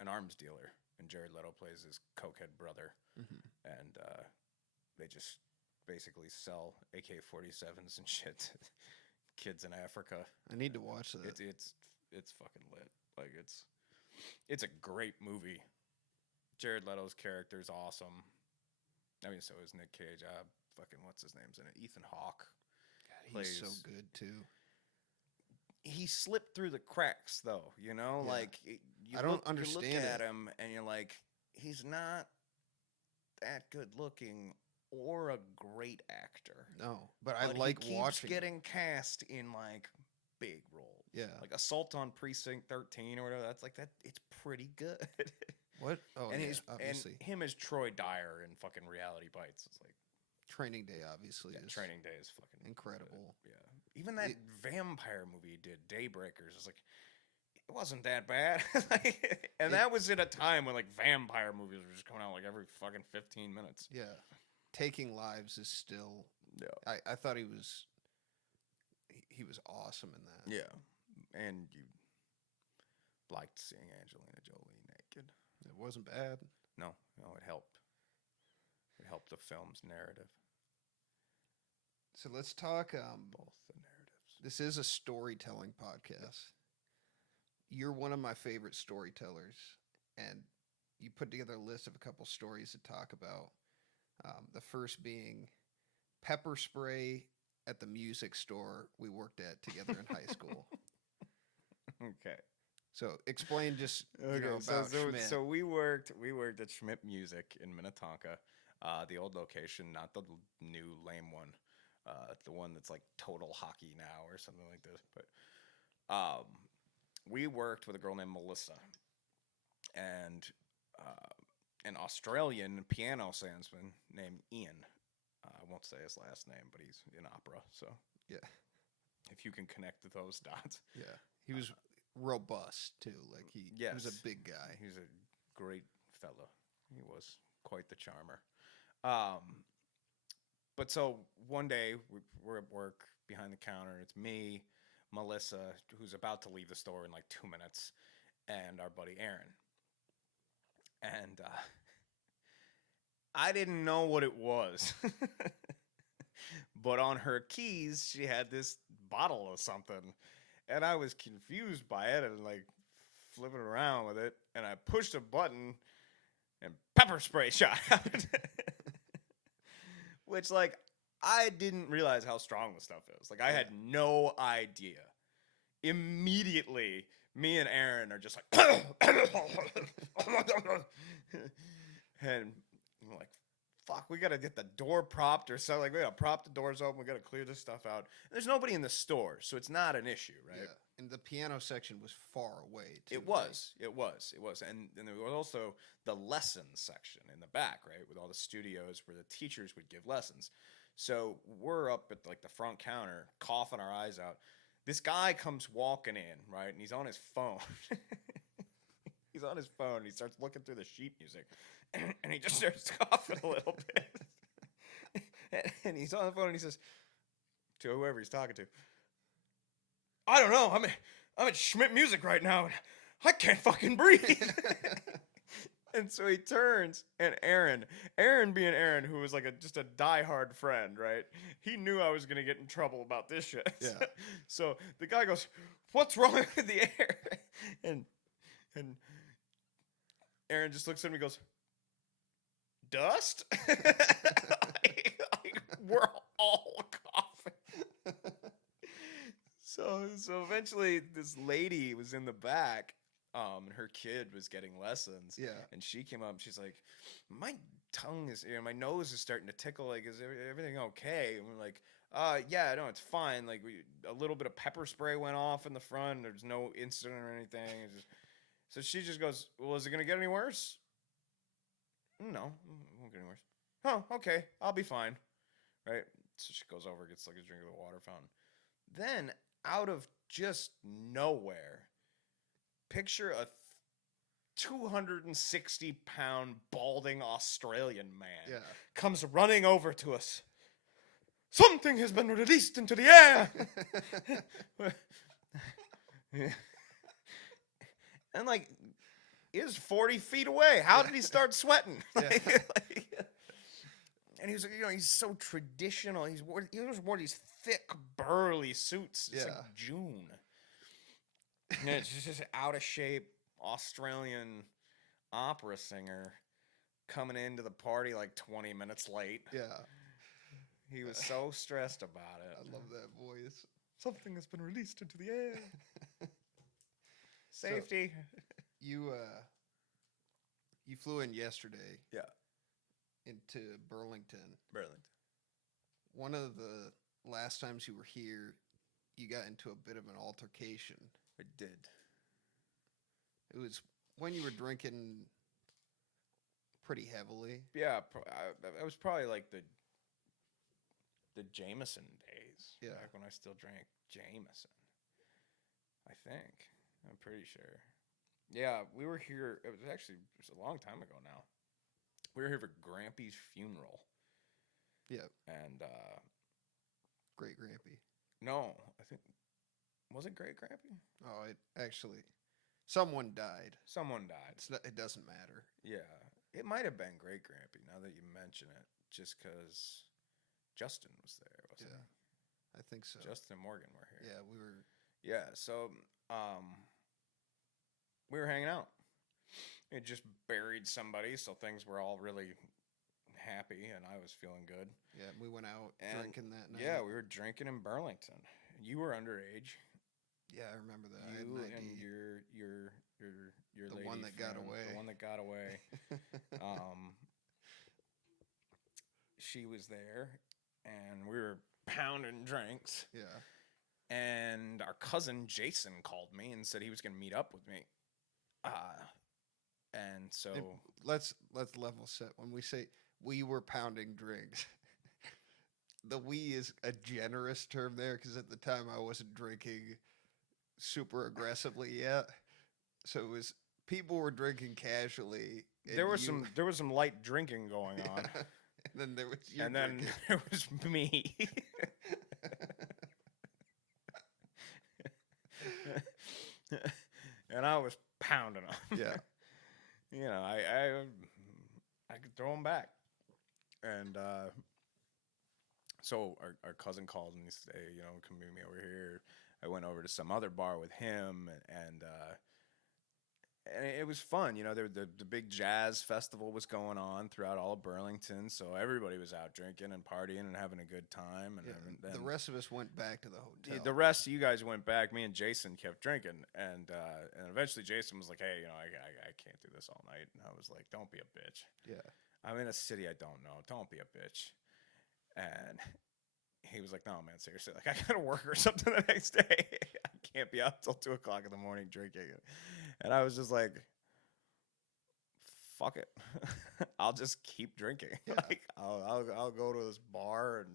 an arms dealer, and Jared Leto plays his cokehead brother. Mm-hmm. And they just basically sell AK-47s and shit to kids in Africa. I need to watch that. It's fucking lit. Like it's a great movie. Jared Leto's character is awesome. I mean, so is Nick Cage. Fucking what's his name's in it? Ethan Hawke. God, he's so good too. He slipped through the cracks, though. You know, like I don't understand. You look at him, and you're like, he's not that good looking or a great actor. No, but I like he watching. Keeps getting cast in like big roles. Yeah, like Assault on Precinct 13 or whatever. That's like that. It's pretty good. What? Oh, and yeah, obviously. And him as Troy Dyer in fucking Reality Bites. It's like Training Day, obviously. Is Training Day is fucking incredible. Yeah. Even that vampire movie he did, Daybreakers, is like, it wasn't that bad. That was at a time when like vampire movies were just coming out like every fucking 15 minutes. Yeah. Taking Lives is still. Yeah. I thought he was awesome in that. Yeah. And you liked seeing Angelina Jolie naked. It wasn't bad. No, it helped. It helped the film's narrative. So let's talk both the narratives. This is a storytelling podcast. You're one of my favorite storytellers, and you put together a list of a couple stories to talk about. The first being pepper spray at the music store we worked at together in high school. Okay. So explain just about Schmidt. So we worked at Schmidt Music in Minnetonka, the old location, not the new lame one, the one that's like Total Hockey now or something like this. But we worked with a girl named Melissa, and an Australian piano salesman named Ian. I won't say his last name, but he's in opera, so yeah. If you can connect those dots. Yeah. He was robust too. Like he was a big guy. He's a great fellow. He was quite the charmer. But so one day we're at work behind the counter. It's me, Melissa, who's about to leave the store in like 2 minutes, and our buddy Aaron. And I didn't know what it was. But on her keys, she had this bottle of something. And I was confused by it and like flipping around with it. And I pushed a button and pepper spray shot out. Which, like, I didn't realize how strong the stuff is. Like, I had no idea. Immediately, me and Aaron are just like, and I'm like, fuck, we gotta get the door propped or something. Like, we gotta prop the doors open. We gotta clear this stuff out. And there's nobody in the store, so it's not an issue, right? Yeah. And the piano section was far away, too. It was. And there was also the lessons section in the back, right? With all the studios where the teachers would give lessons. So we're up at like the front counter, coughing our eyes out. This guy comes walking in, right? And he's on his phone. He's on his phone. And he starts looking through the sheet music. And he just starts coughing a little bit. And he's on the phone and he says to whoever he's talking to, I don't know. I'm at Schmidt Music right now. And I can't fucking breathe. And so he turns, and Aaron being Aaron, who was like just a diehard friend, right? He knew I was going to get in trouble about this shit. Yeah. So the guy goes, what's wrong with the air? And Aaron just looks at me and goes, dust? like, we're all coughing. So eventually this lady was in the back. And her kid was getting lessons. Yeah. And she came up and she's like, my tongue is, my nose is starting to tickle. Like, is everything okay? And we're like, yeah, no, it's fine. Like, a little bit of pepper spray went off in the front. There's no incident or anything. So she just goes, well, is it going to get any worse? No, it won't get any worse. Oh, okay. I'll be fine. Right? So she goes over, gets like a drink of the water fountain. Then, out of just nowhere, picture a 260-pound balding Australian man comes running over to us. Something has been released into the air. And like, he was 40 feet away. How did he start sweating? And he was, he's so traditional. He always wore these thick, burly suits. It's like June. Yeah, it's just out of shape Australian opera singer coming into the party like 20 minutes late. Yeah. He was so stressed about it. I love that voice. Something has been released into the air. Safety. So, you flew in yesterday. Yeah. Into Burlington. One of the last times you were here, you got into a bit of an altercation. I did. It was when you were drinking pretty heavily. Yeah, I was probably like the Jameson days. Yeah. Back when I still drank Jameson. I think. I'm pretty sure. Yeah, we were here. It was a long time ago now. We were here for Grampy's funeral. Yeah. And Great Grampy. No, I think. Was it Great Grampy? Oh, it actually, someone died. It doesn't matter. Yeah, it might have been Great Grampy. Now that you mention it, just because Justin was there, wasn't he? I think so. Justin and Morgan were here. Yeah, we were. Yeah, so we were hanging out. It just buried somebody, so things were all really happy, and I was feeling good. Yeah, we went out drinking that night. Yeah, we were drinking in Burlington. You were underage. Yeah, I remember that. You and your the lady one that got away. The one that got away. She was there, and we were pounding drinks. Yeah. And our cousin Jason called me and said he was going to meet up with me. And so let's level set. When we say we were pounding drinks, the "we" is a generous term there because at the time I wasn't drinking super aggressively yet. So it was people were drinking casually. There was some light drinking going on. And then there was there was me. And I was pounding them. Yeah. I could throw them back. And so our cousin called and he said, hey, come meet me over here. I went over to some other bar with him, and it was fun. The big jazz festival was going on throughout all of Burlington, so everybody was out drinking and partying and having a good time. And then the rest of us went back to the hotel. The rest of you guys went back. Me and Jason kept drinking, and eventually Jason was like, "Hey, I can't do this all night." And I was like, "Don't be a bitch." Yeah, I'm in a city I don't know. Don't be a bitch. And he was like, "No, man, seriously. Like, I gotta work or something the next day. I can't be out till 2:00 in the morning drinking." And I was just like, fuck it. I'll just keep drinking. Yeah. Like I'll go to this bar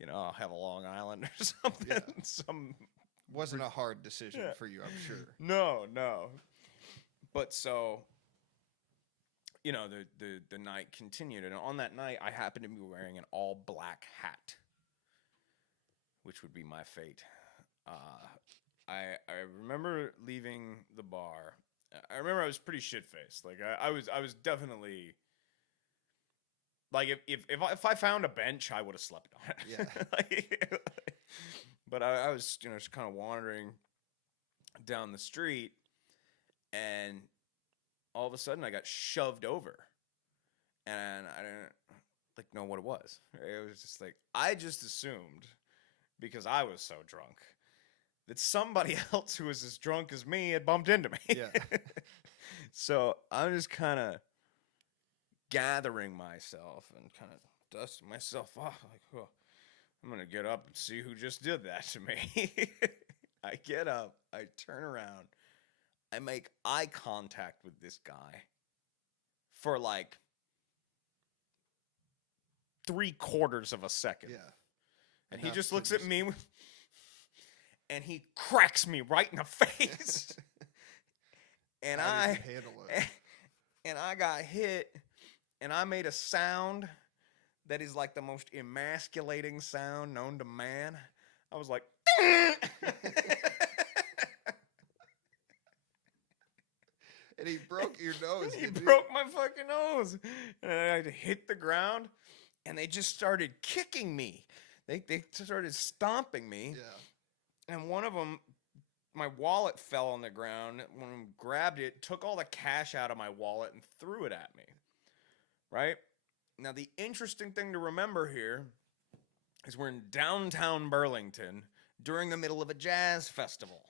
and I'll have a Long Island or something. Yeah. Wasn't a hard decision for you, I'm sure. No. But so the night continued, and on that night I happened to be wearing an all black hat, which would be my fate. I remember leaving the bar. I remember I was pretty shit faced. Like I was definitely like if I found a bench, I would have slept on it. Yeah. But I was just kind of wandering down the street, and all of a sudden I got shoved over, and I didn't know what it was. It was just like I just assumed, because I was so drunk, that somebody else who was as drunk as me had bumped into me. Yeah. So I'm just kind of gathering myself and kind of dusting myself off. Like, oh, I'm going to get up and see who just did that to me. I get up. I turn around. I make eye contact with this guy for like 3/4 of a second. Yeah. And he just looks at me and he cracks me right in the face. And How did you handle it? And I got hit, and I made a sound that is like the most emasculating sound known to man. I was like, and he broke your nose. He broke my fucking nose. And I hit the ground, and they just started kicking me. They started stomping me. Yeah. And one of them, my wallet fell on the ground. One of them grabbed it, took all the cash out of my wallet, and threw it at me. Right? Now, the interesting thing to remember here is we're in downtown Burlington during the middle of a jazz festival.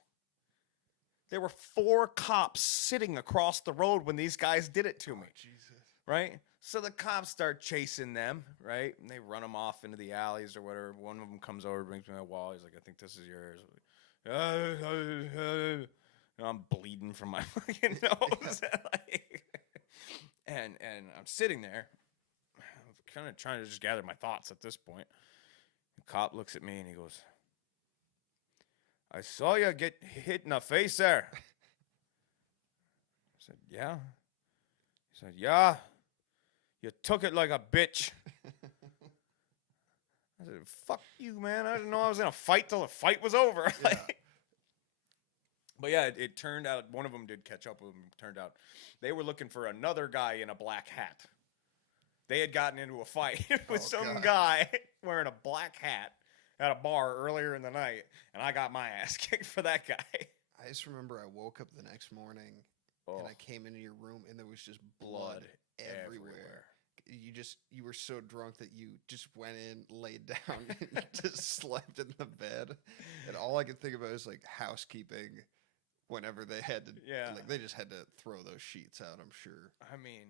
There were 4 cops sitting across the road when these guys did it to me. Jesus. Right? So the cops start chasing them, right? And they run them off into the alleys or whatever. One of them comes over, brings me my wallet. He's like, I think this is yours. And I'm bleeding from my fucking nose. and I'm sitting there. I'm kind of trying to just gather my thoughts at this point. The cop looks at me and he goes, I saw you get hit in the face there. I said, yeah. He said, yeah. You took it like a bitch. I said, fuck you, man. I didn't know I was in a fight till the fight was over. Yeah. But yeah, it turned out, one of them did catch up with him. It turned out they were looking for another guy in a black hat. They had gotten into a fight with some guy wearing a black hat at a bar earlier in the night, and I got my ass kicked for that guy. I just remember I woke up the next morning and I came into your room and there was just blood everywhere. You were so drunk that you just went in, laid down, and just slept in the bed. And all I could think about was like housekeeping whenever they had to, like they just had to throw those sheets out, I'm sure. I mean,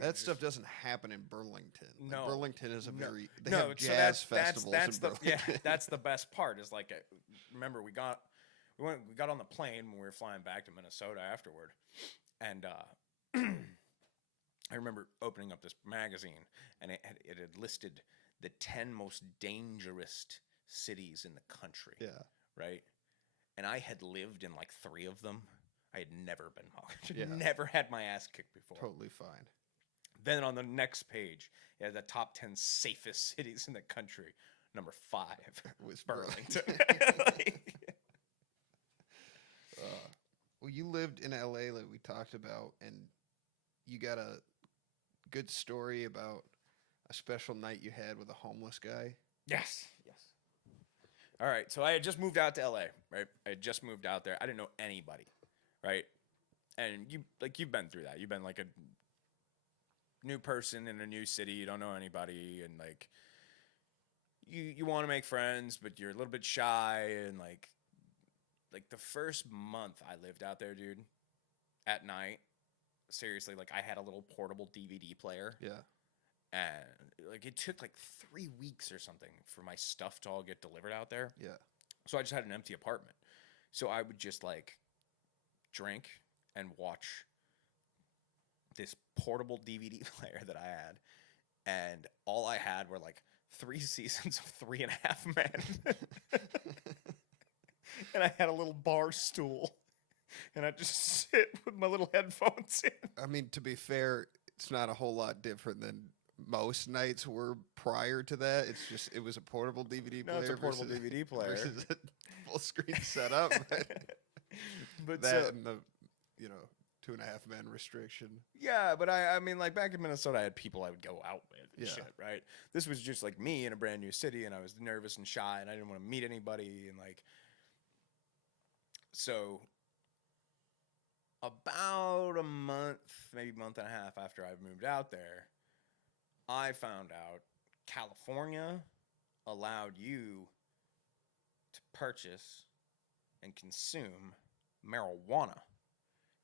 that stuff doesn't happen in Burlington. Like, no. Burlington is they have jazz festivals in Burlington. That's the best part is like, remember we got on the plane when we were flying back to Minnesota afterward. And, I remember opening up this magazine, and it had listed the 10 most dangerous cities in the country. Yeah. Right? And I had lived in like 3 of them. I had never been mugged. Yeah. Never had my ass kicked before. Totally fine. Then on the next page, it had the top 10 safest cities in the country. Number 5 was Burlington. Well, you lived in LA like we talked about, and you got a good story about a special night you had with a homeless guy. Yes. All right, so I had just moved out to LA, right? I had just moved out there. I didn't know anybody, right? And you've been through that. You've been like a new person in a new city. You don't know anybody, and like you want to make friends, but you're a little bit shy. And like the first month I lived out there, dude, at night, seriously, like I had a little portable DVD player. Yeah. And like it took like 3 weeks or something for my stuff to all get delivered out there. Yeah. So I just had an empty apartment. So I would just like drink and watch this portable DVD player that I had, and all I had were like 3 seasons of 3.5 Men. And I had a little bar stool, and I just sit with my little headphones in. I mean, to be fair, it's not a whole lot different than most nights were prior to that. It's just it was a portable DVD player. No, it's a portable DVD player versus a full screen setup. But that and the 2.5 Men restriction. Yeah, but I mean, like back in Minnesota, I had people I would go out with and Yeah. shit, right? This was just like me in a brand new city, and I was nervous and shy, and I didn't want to meet anybody, and like, so about a month, maybe month and a half after I moved out there, I found out California allowed you to purchase and consume marijuana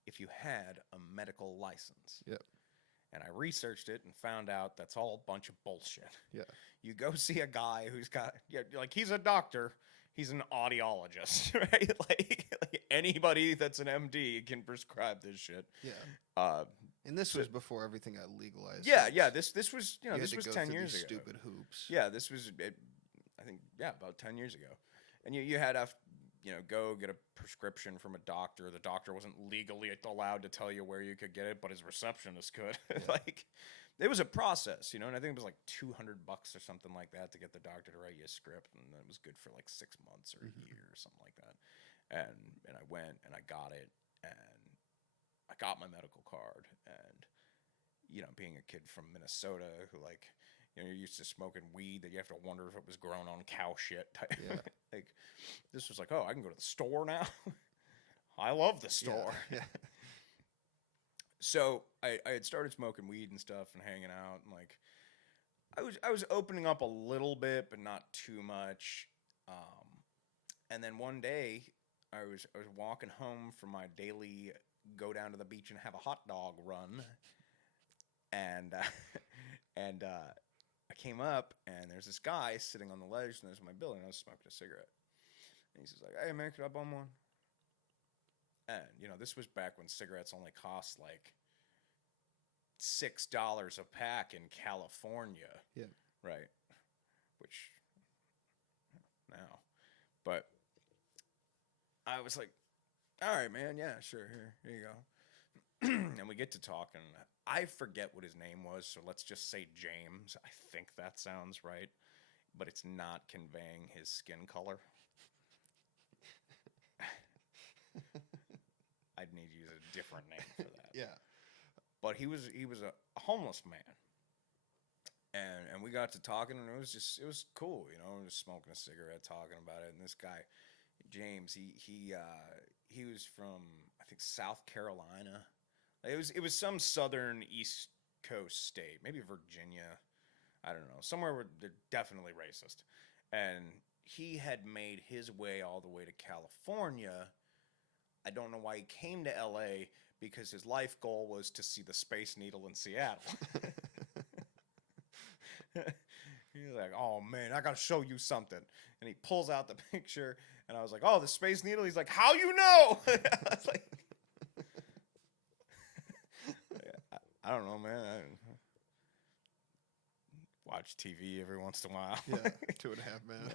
if you had a medical license. Yep. And I researched it and found out that's all a bunch of bullshit. Yeah. You go see a guy who's got, like, he's a doctor, he's an audiologist, right? Like anybody that's an MD can prescribe this shit. Yeah. And this was before everything got legalized. Yeah, so yeah. This was, you had this to was go 10 through years these ago. Stupid hoops. Yeah, this was, I think, about 10 years ago. And you had to, go get a prescription from a doctor. The doctor wasn't legally allowed to tell you where you could get it, but his receptionist could. Yeah. Like, it was a process, and I think it was like $200 or something like that to get the doctor to write you a script, and it was good for like 6 months or a year or something like that. And I went and I got it, and I got my medical card, and being a kid from Minnesota who like you're used to smoking weed that you have to wonder if it was grown on cow shit. Yeah. Like this was like, oh, I can go to the store now. I love the store. Yeah. So I had started smoking weed and stuff and hanging out, and like I was opening up a little bit, but not too much. And then one day I was walking home from my daily go down to the beach and have a hot dog run, and I came up and there's this guy sitting on the ledge next to my building. I was smoking a cigarette, and he's just like, "Hey man, can I bum one?" And this was back when cigarettes only cost like $6 a pack in California. Yeah. Right. Which now, but I was like, all right, man. Yeah, sure. Here you go. And we get to talking. I forget what his name was, so let's just say James. I think that sounds right, but it's not conveying his skin color. I'd need to use a different name for that. Yeah. But he was a homeless man, and we got to talking, and it was cool, just smoking a cigarette, talking about it. And this guy, James, he was from I think South Carolina. It was some southern East Coast state, maybe Virginia, I don't know, somewhere where they're definitely racist. And he had made his way all the way to California. I don't know why he came to LA, because his life goal was to see the Space Needle in Seattle. He's like, "Oh man, I gotta show you something." And he pulls out the picture, and I was like, "Oh, the Space Needle?" He's like, "How you know?" I was like, I don't know, man. I watch TV every once in a while. Yeah. 2.5 Men.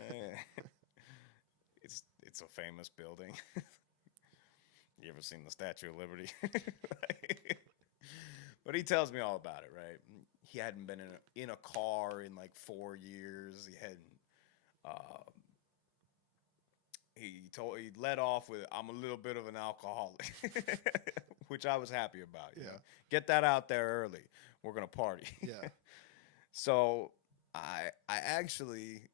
It's a famous building. You ever seen the Statue of Liberty? But he tells me all about it, right? He hadn't been in a car in like 4 years. He hadn't. He led off with, "I'm a little bit of an alcoholic," which I was happy about. Yeah. Get that out there early. We're gonna party. Yeah. So I actually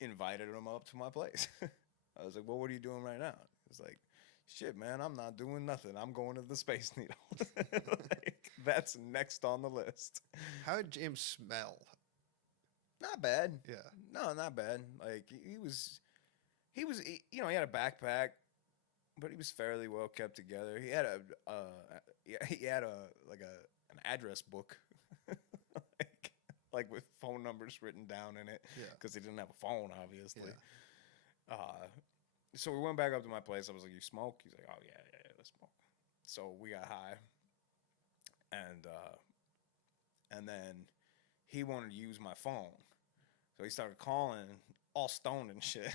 invited him up to my place. I was like, "Well, what are you doing right now?" He's like, "Shit, man, I'm not doing nothing. I'm going to the Space Needle." Like, that's next on the list. How did James smell? Not bad. Yeah. No, not bad. Like he had a backpack, but he was fairly well kept together. He had an address book, like with phone numbers written down in it, Yeah. because he didn't have a phone, obviously. Yeah. So we went back up to my place. I was like, "You smoke?" He's like, "Oh yeah, let's smoke." So we got high, and then he wanted to use my phone, so he started calling, all stoned and shit.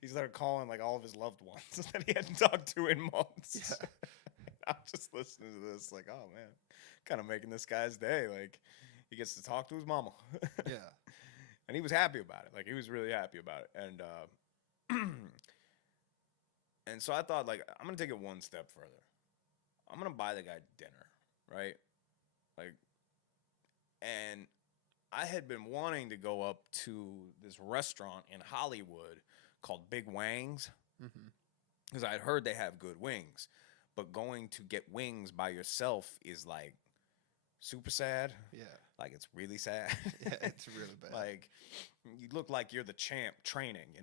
He started calling like all of his loved ones that he hadn't talked to in months. Yeah. I'm just listening to this, like, oh man, kind of making this guy's day. Like, he gets to talk to his mama. Yeah. And he was happy about it. Like, he was really happy about it. And so I thought, like, I'm gonna take it one step further. I'm gonna buy the guy dinner, right? Like, and I had been wanting to go up to this restaurant in Hollywood called Big Wang's, because I had heard they have good wings. But going to get wings by yourself is like super sad. Yeah. Like, it's really sad. Yeah, it's really bad. Like, you look like you're the champ training,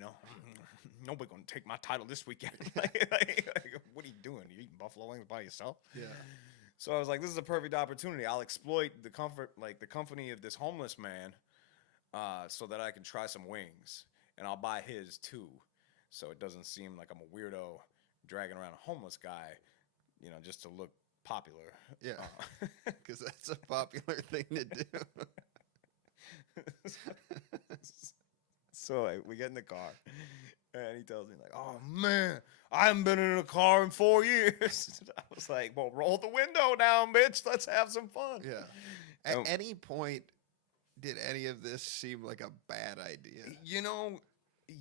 Nobody gonna take my title this weekend. like, what are you doing? You eating buffalo wings by yourself? Yeah. So I was like, this is a perfect opportunity. I'll exploit the company of this homeless man, so that I can try some wings, and I'll buy his too, so it doesn't seem like I'm a weirdo dragging around a homeless guy, just to look popular. Yeah, because that's a popular thing to do. So we get in the car, and he tells me, like, oh, man, I haven't been in a car in 4 years. I was like, well, roll the window down, bitch. Let's have some fun. Yeah. At any point, did any of this seem like a bad idea?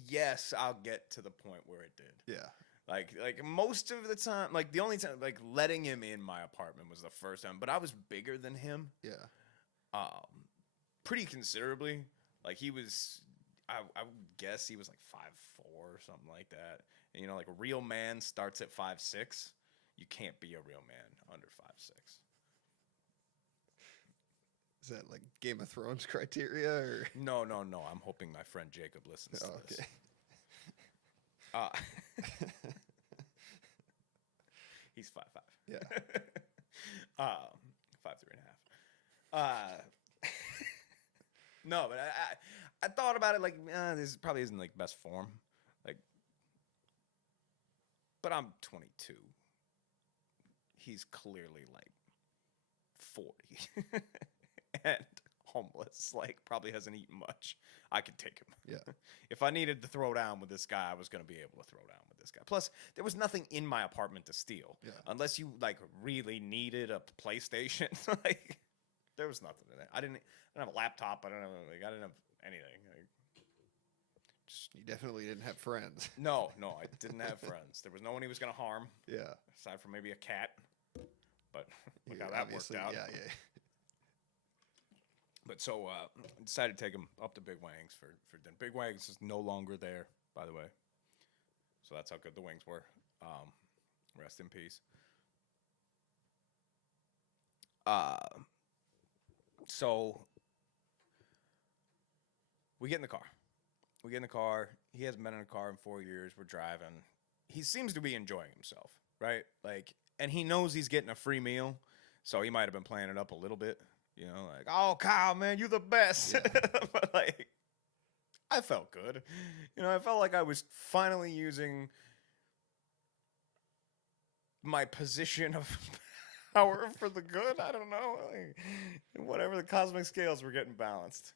Yes, I'll get to the point where it did. Yeah. Like most of the time, like the only time, like letting him in my apartment was the first time, but I was bigger than him. Yeah. Pretty considerably. Like, he was, I would guess he was like 5'4" or something like that. And, like, a real man starts at 5'6". You can't be a real man under 5'6". Is that like Game of Thrones criteria, or? No. I'm hoping my friend Jacob listens to this. He's 5'5". Yeah. 5'3.5". No, but I thought about it like, this probably isn't like best form. Like, but I'm 22. He's clearly like 40 and homeless. Like, probably hasn't eaten much. I could take him. Yeah. If I needed to throw down with this guy, I was going to be able to throw down with this guy. Plus, there was nothing in my apartment to steal. Yeah. Unless you, like, really needed a PlayStation. Like, there was nothing in it. I didn't have a laptop. I didn't have anything. You definitely didn't have friends. No, I didn't have friends. There was no one he was going to harm. Yeah. Aside from maybe a cat. But look how that worked out. Yeah. But so I decided to take him up to Big Wang's for dinner. Big Wang's is no longer there, by the way. So that's how good the wings were. Rest in peace. So we get in the car. He hasn't been in a car in 4 years. We're driving. He seems to be enjoying himself, right? Like, and he knows he's getting a free meal, so he might have been playing it up a little bit. Like, oh, Kyle, man, you the best. Yeah. But, like, I felt good. I felt like I was finally using my position of power for the good. I don't know. Like, whatever the cosmic scales were getting balanced.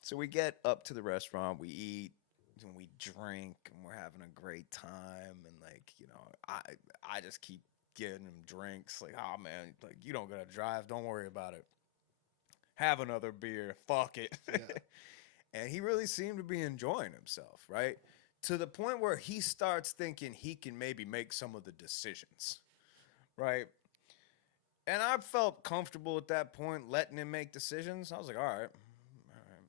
So we get up to the restaurant, we eat, and we drink, and we're having a great time. And, like, I just keep getting him drinks. Like, oh, man, like, you don't gotta drive. Don't worry about it. Have another beer. Fuck it. Yeah. And he really seemed to be enjoying himself, right? To the point where he starts thinking he can maybe make some of the decisions, right? And I felt comfortable at that point letting him make decisions. I was like, all right,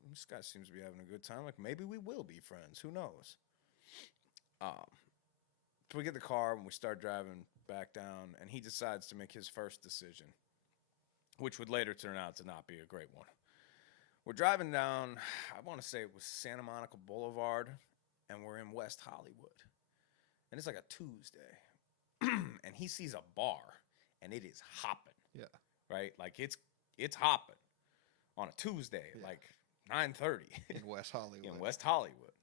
this guy seems to be having a good time. Like, maybe we will be friends. Who knows? So we get the car and we start driving back down, and he decides to make his first decision, which would later turn out to not be a great one. We're driving down, I want to say it was Santa Monica Boulevard, and we're in West Hollywood. And it's like a Tuesday. And he sees a bar, and it is hopping. Yeah. Right? Like, it's hopping on a Tuesday, like 9:30. In West Hollywood. In West Hollywood.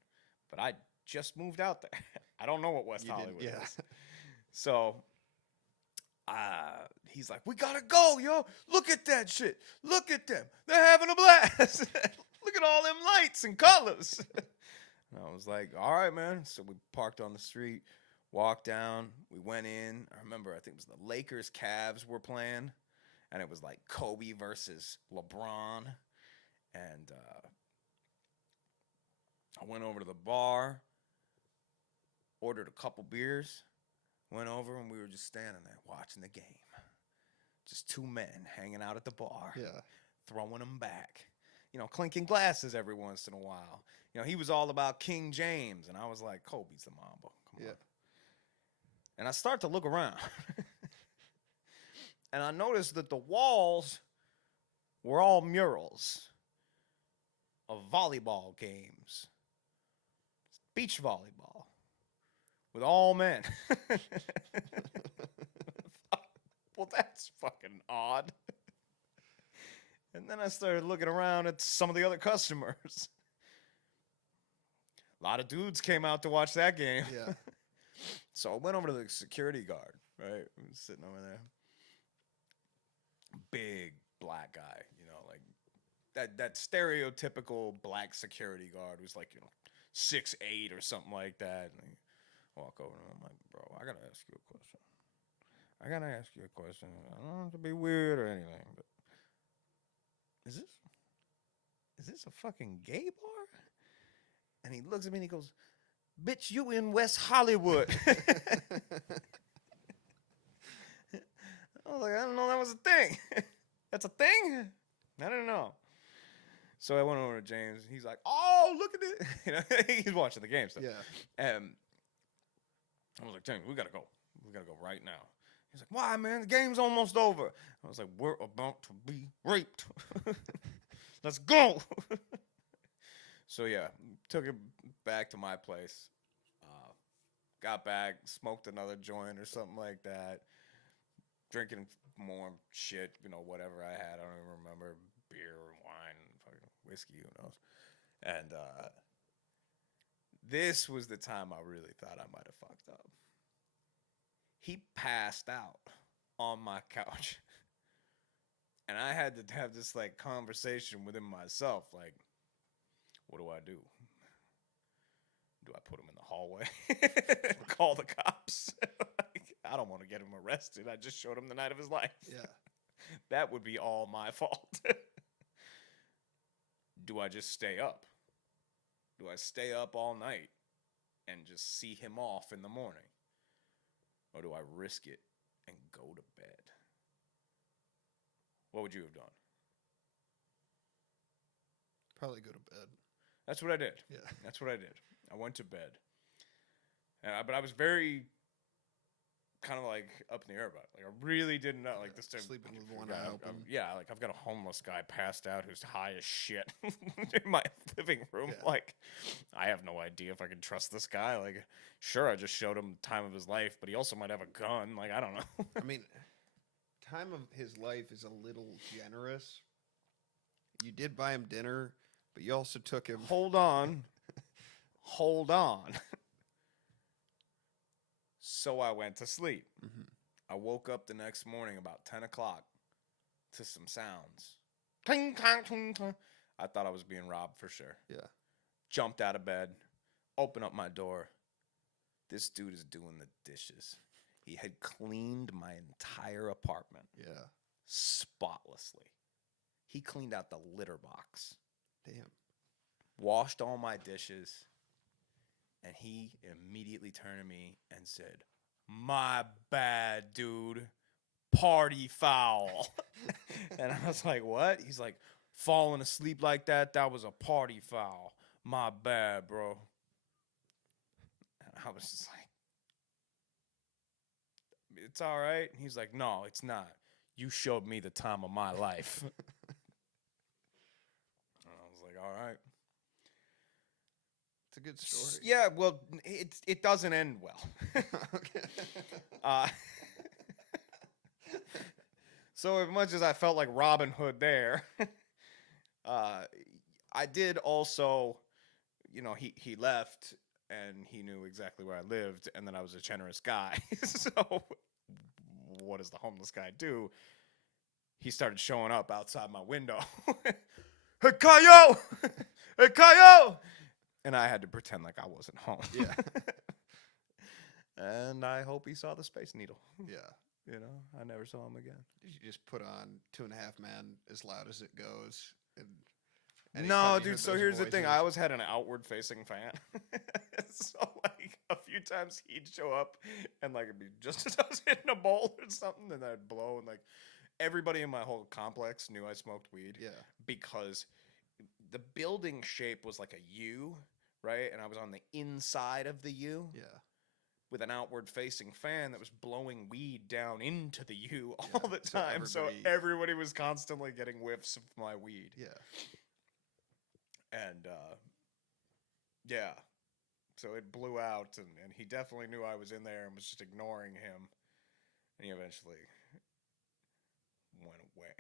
But I just moved out there. I don't know what West Hollywood is. So he's like, we gotta go, yo. Look at that shit. Look at them. They're having a blast. Look at all them lights and colors. And I was like, all right, man. So we parked on the street, walked down. We went in. I remember, I think it was the Lakers Cavs were playing. And it was like Kobe versus LeBron. And I went over to the bar, ordered a couple beers, went over, and we were just standing there watching the game. Just two men hanging out at the bar, throwing them back. You know, clinking glasses every once in a while. You know, he was all about King James, and I was like, Kobe's the Mamba. Come on. And I start to look around. And I noticed that the walls were all murals of volleyball games. Beach volleyball. With all men. Well, that's fucking odd. And then I started looking around at some of the other customers. A lot of dudes came out to watch that game. Yeah. So I went over to the security guard, right? I was sitting over there. Big black guy, you know, like that stereotypical black security guard who's like, you know, 6'8" or something like that. And I walk over and I'm like, bro, I gotta ask you a question. I don't want to be weird or anything, but is this a fucking gay bar? And he looks at me and he goes, bitch, you in West Hollywood. I was like, I didn't know that was a thing. That's a thing? I didn't know. So I went over to James. He's like, oh, look at it. You know, he's watching the game stuff. Yeah. And I was like, James, we got to go. We got to go right now. He's like, why, man? The game's almost over. I was like, we're about to be raped. Let's go. So, yeah, took it back to my place. Got back, smoked another joint or something like that. Drinking more shit, you know, whatever I had. I don't even remember. Beer, wine, fucking whiskey, who knows. And this was the time I really thought I might have fucked up. He passed out on my couch. And I had to have this, like, conversation within myself. Like, what do I do? Do I put him in the hallway? Call the cops? Like, I don't want to get him arrested. I just showed him the night of his life. Yeah. That would be all my fault. Do I just stay up? Do I stay up all night and just see him off in the morning? Or do I risk it and go to bed? What would you have done? Probably go to bed. That's what I did. Yeah. That's what I did. I went to bed. But I was very kind of like up in the air about it. Like, I really didn't know. Like, this time, sleeping with one eye open. Yeah, like, I've got a homeless guy passed out who's high as shit in my living room. Yeah. Like, I have no idea if I can trust this guy. Like, sure, I just showed him the time of his life, but he also might have a gun. Like, I don't know. I mean, time of his life is a little generous. You did buy him dinner, but you also took him. Hold on. Hold on. So I went to sleep. Mm-hmm. I woke up the next morning about 10 o'clock to some sounds. Cling, clang, cling, clang. I thought I was being robbed for sure. Yeah. Jumped out of bed, opened up my door. This dude is doing the dishes. He had cleaned my entire apartment. Yeah. Spotlessly. He cleaned out the litter box. Damn. Washed all my dishes. And he immediately turned to me and said, my bad, dude. Party foul. And I was like, what? He's like, falling asleep like that was a party foul. My bad, bro. And I was just like, it's all right. And he's like, no, it's not. You showed me the time of my life. And I was like, all right. It's a good story. Yeah, well, it doesn't end well. Okay. So as much as I felt like Robin Hood there, I did also, you know, he left and he knew exactly where I lived and that I was a generous guy. So what does the homeless guy do? He started showing up outside my window. Hey, Kayo! Hey, Kayo! And I had to pretend like I wasn't home. Yeah. And I hope he saw the Space Needle. Yeah. You know, I never saw him again. Did you just put on 2.5 Men as loud as it goes? And anytime No, you dude, heard so those here's the thing. voices- I always had an outward-facing fan. So, like, a few times he'd show up and, like, it'd be just as I was hitting a bowl or something, and I'd blow, and, like, everybody in my whole complex knew I smoked weed. Yeah. Because the building shape was like a U, right? And I was on the inside of the U. Yeah. With an outward-facing fan that was blowing weed down into the U Yeah, all the so time. So everybody was constantly getting whiffs of my weed. Yeah. And, yeah. So it blew out, and he definitely knew I was in there and was just ignoring him. And he eventually went away.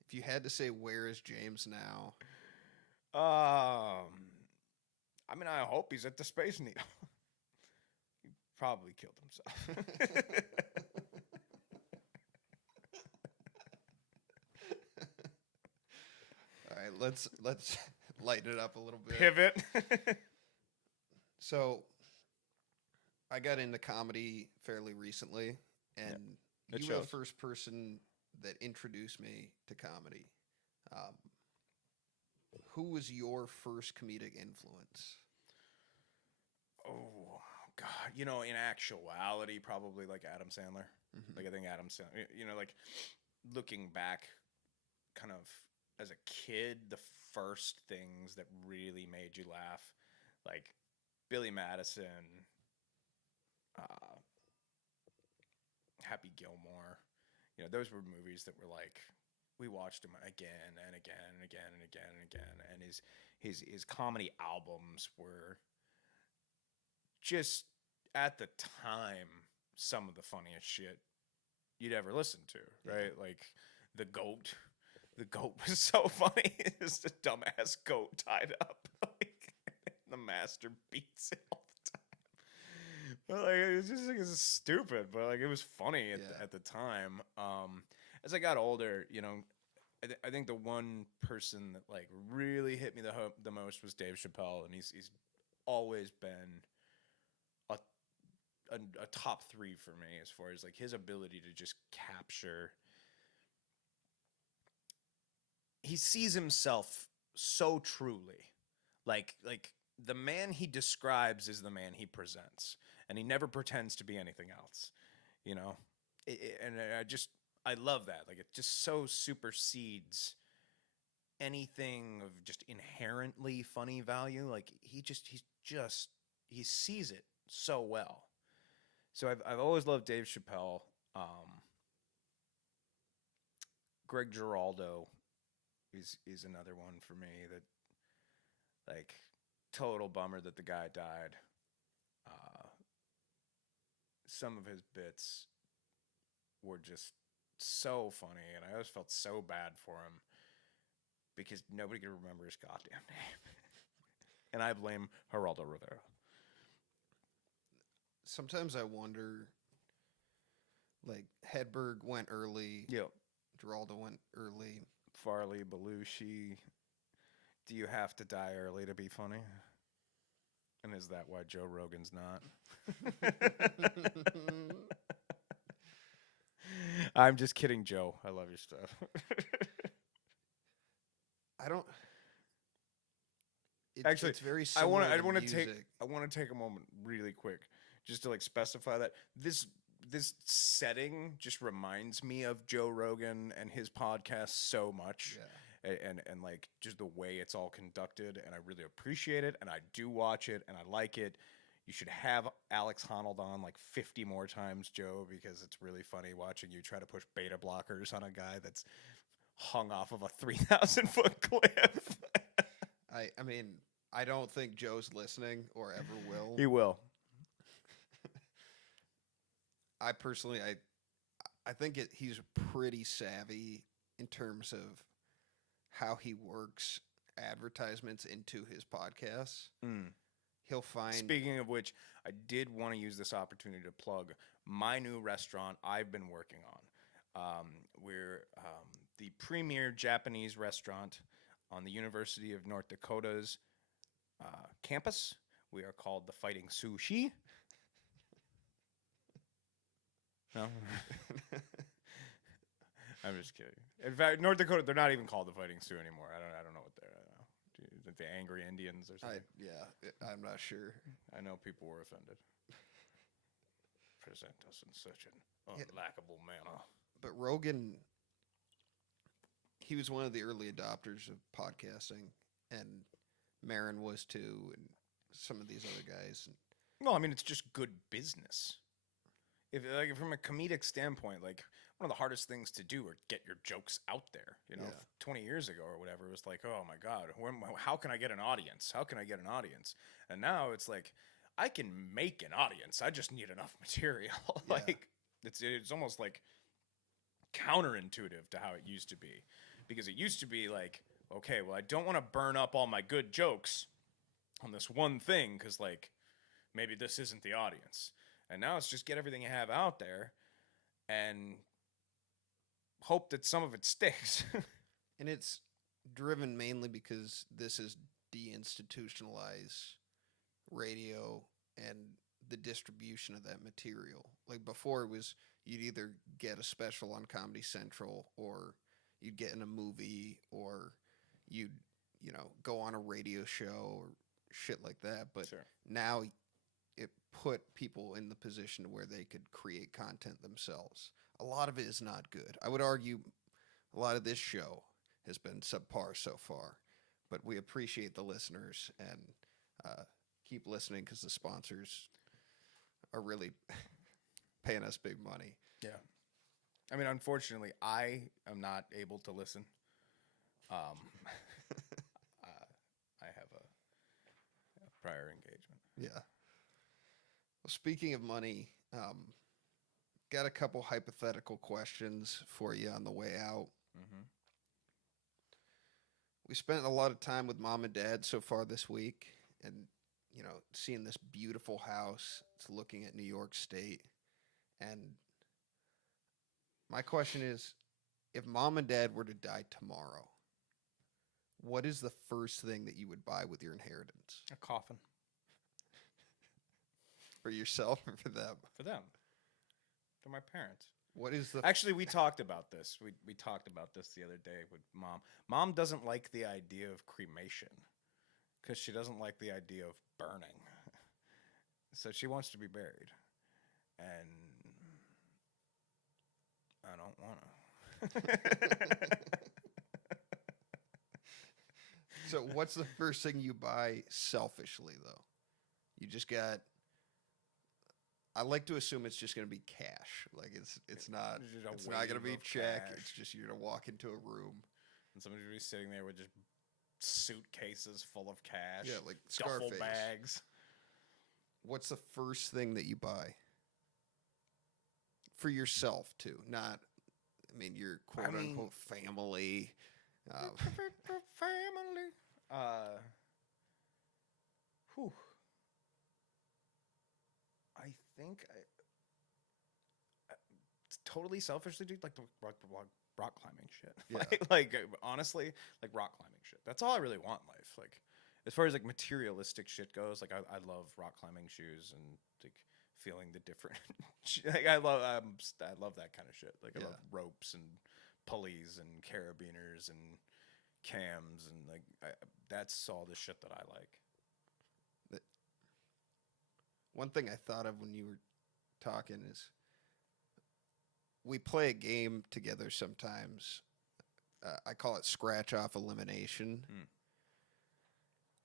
If you had to say, where is James now? I mean, I hope he's at the Space Needle. Probably killed himself. All right, let's lighten it up a little bit. Pivot. So, I got into comedy fairly recently, and it you were the shows. first person that introduced me to comedy. Who was your first comedic influence? Oh, God. You know, in actuality, probably like Adam Sandler. Mhm. Like, I think Adam Sandler, you know, like looking back kind of as a kid, the first things that really made you laugh, like Billy Madison, Happy Gilmore, you know, those were movies that were like, we watched him again and again and again and again and again. And his comedy albums were just, at the time, some of the funniest shit you'd ever listen to, right? Yeah. Like The Goat. The Goat was so funny. It's a dumbass goat tied up. Like, the master beats it all the time. But like, it was just like, it's stupid, but like, it was funny at the time. As I got older, you know, I think the one person that like really hit me the most was Dave Chappelle, and he's always been a top 3 for me as far as like his ability to just capture. He sees himself so truly, like the man he describes is the man he presents, and he never pretends to be anything else, you know. And I love that. Like, it just so supersedes anything of just inherently funny value. Like, he sees it so well. So I've always loved Dave Chappelle. Greg Giraldo is another one for me that, like, total bummer that the guy died. Some of his bits were just so funny, and I always felt so bad for him because nobody could remember his goddamn name. And I blame Geraldo Rivera. Sometimes I wonder, like, Hedberg went early. Yep. Giraldo went early. Farley, Belushi. Do you have to die early to be funny? And is that why Joe Rogan's not? I'm just kidding, Joe. I love your stuff. I don't. Actually, it's very I similar want to to take a moment really quick just to like specify that this setting just reminds me of Joe Rogan and his podcast so much. Yeah. And like just the way it's all conducted, and I really appreciate it, and I do watch it, and I like it. You should have Alex Honnold on like 50 more times, Joe, because it's really funny watching you try to push beta blockers on a guy that's hung off of a 3,000-foot cliff. I mean, I don't think Joe's listening or ever will. He will. I personally, I think he's pretty savvy in terms of how he works advertisements into his podcasts. Mm. he'll find. Speaking of which, I did want to use this opportunity to plug my new restaurant I've been working on. We're the premier Japanese restaurant on the University of North Dakota's campus. We are called the Fighting Sushi. No? I'm just kidding. In fact, North Dakota, they're not even called the Fighting Sioux anymore. I don't know what they're. The Angry Indians or something. I'm not sure. I know people were offended. Present us in such an unlikable manner. But Rogan, he was one of the early adopters of podcasting, and Marin was too, and some of these other guys. Well, I mean, it's just good business. If like from a comedic standpoint, like one of the hardest things to do are get your jokes out there. 20 years ago or whatever, it was like, oh my God, how can I get an audience? How can I get an audience? And now it's like, I can make an audience. I just need enough material. Like it's almost like counterintuitive to how it used to be, because it used to be like, okay, well, I don't want to burn up all my good jokes on this one thing because like maybe this isn't the audience. And now it's just get everything you have out there and hope that some of it sticks. And it's driven mainly because this is deinstitutionalized radio and the distribution of that material. Like before it was you'd either get a special on Comedy Central or you'd get in a movie or you'd, go on a radio show or shit like that. But now it put people in the position where they could create content themselves. A lot of it is not good. I would argue a lot of this show has been subpar so far, but we appreciate the listeners and keep listening because the sponsors are really paying us big money. Yeah. I mean, unfortunately, I am not able to listen. I have a prior engagement. Yeah. Well, speaking of money, got a couple hypothetical questions for you on the way out. Mm-hmm. We spent a lot of time with Mom and Dad so far this week, and seeing this beautiful house. It's looking at New York State, and my question is, if Mom and Dad were to die tomorrow, what is the first thing that you would buy with your inheritance? A coffin. For yourself or for them? For them. For my parents. What is the... Actually, we talked about this. We talked about this the other day with Mom. Mom doesn't like the idea of cremation because she doesn't like the idea of burning. So she wants to be buried. And I don't want to. So what's the first thing you buy selfishly, though? You just got... I like to assume it's just going to be cash. Like it's not going to be check. Cash. It's just you're going to walk into a room and somebody's going to be sitting there with just suitcases full of cash. Yeah, like duffel Scarface. bags. What's the first thing that you buy for yourself too? Not, I mean, your quote unquote family. Family. Whew. I think it's totally selfishly, dude, like the rock climbing shit. Yeah. like honestly, like rock climbing shit. That's all I really want in life. Like as far as like materialistic shit goes, like I love rock climbing shoes and like feeling the different. Like I love that kind of shit. Like I love ropes and pulleys and carabiners and cams and like that's all the shit that I like. One thing I thought of when you were talking is we play a game together sometimes. I call it scratch off elimination.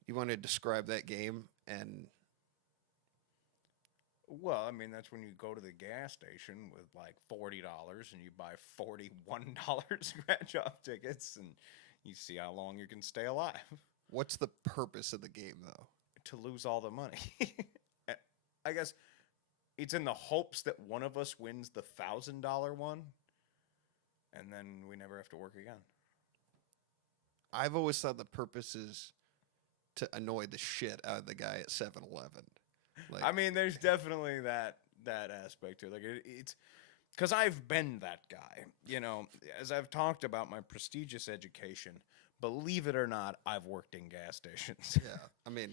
You want to describe that game? And well, I mean, that's when you go to the gas station with like $40 and you buy $41 scratch off tickets and you see how long you can stay alive. What's the purpose of the game, though? To lose all the money. I guess it's in the hopes that one of us wins the $1,000 one, and then we never have to work again. I've always thought the purpose is to annoy the shit out of the guy at 7-Eleven. Like, I mean, there's definitely that aspect to it. Like it's because I've been that guy. You know, as I've talked about my prestigious education, believe it or not, I've worked in gas stations. yeah, I mean,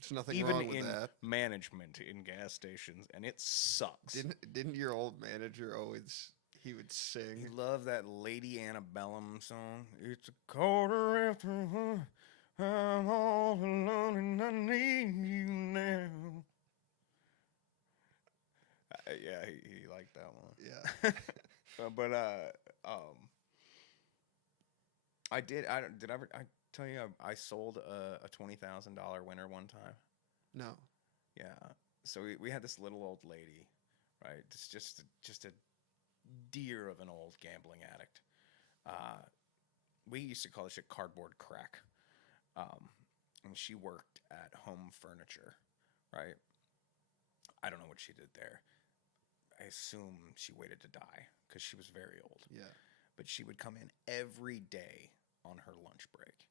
there's nothing Even wrong with in that. management in gas stations, and it sucks. Didn't your old manager always? He would sing. You love that Lady Antebellum song. It's a quarter after one. I'm all alone and I need you now. Yeah, he liked that one. Yeah. But I did. I tell you I sold a $20,000 winner one time. No. Yeah. So we had this little old lady, right? It's just a deer of an old gambling addict. We used to call this shit cardboard crack. And she worked at Home Furniture, right? I don't know what she did there. I assume she waited to die because she was very old. Yeah. But she would come in every day on her lunch break,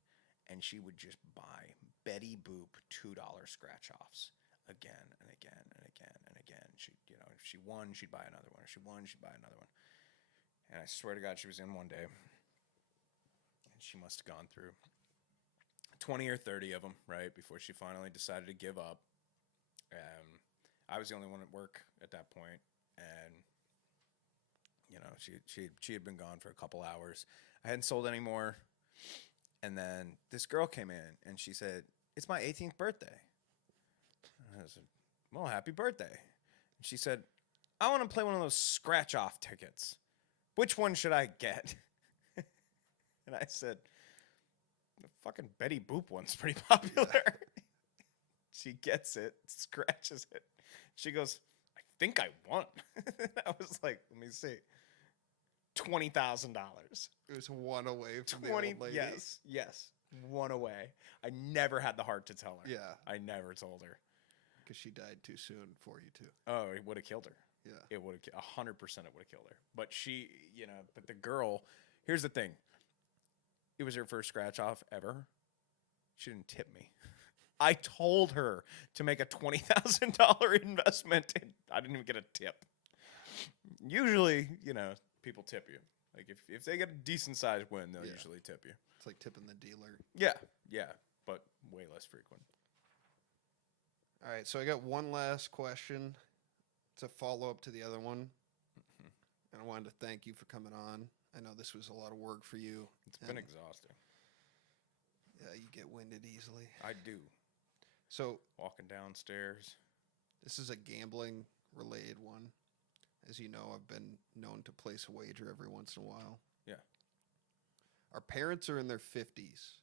and she would just buy Betty Boop $2 scratch offs again and again and again and again. She, you know, if she won, she'd buy another one. If she won, she'd buy another one. And I swear to God, she was in one day, and she must have gone through 20 or 30 of them, right, before she finally decided to give up. I was the only one at work at that point, and you know, she had been gone for a couple hours. I hadn't sold any more, and then this girl came in, and she said, "It's my 18th birthday." And I said, "Well, happy birthday." And she said, "I want to play one of those scratch-off tickets. Which one should I get?" And I said, "The fucking Betty Boop one's pretty popular." Yeah. She gets it, scratches it. She goes, "I think I won." I was like, let me see. $20,000. It was one away from the old lady. Yes. One away. I never had the heart to tell her. Yeah. I never told her. Because she died too soon for you, too. Oh, it would have killed her. Yeah. It would have 100% it would have killed her. But she, you know, but the girl, here's the thing. It was her first scratch off ever. She didn't tip me. I told her to make a $20,000 investment, and I didn't even get a tip. Usually, you know, people tip you. Like if they get a decent sized win, they'll usually tip you. It's like tipping the dealer. Yeah, but way less frequent. All right, so I got one last question. It's a follow up to the other one, and I wanted to thank you for coming on. I know this was a lot of work for you. It's been exhausting. Yeah, you get winded easily. I do. So walking downstairs. This is a gambling related one. As you know, I've been known to place a wager every once in a while. Yeah. Our parents are in their 50s.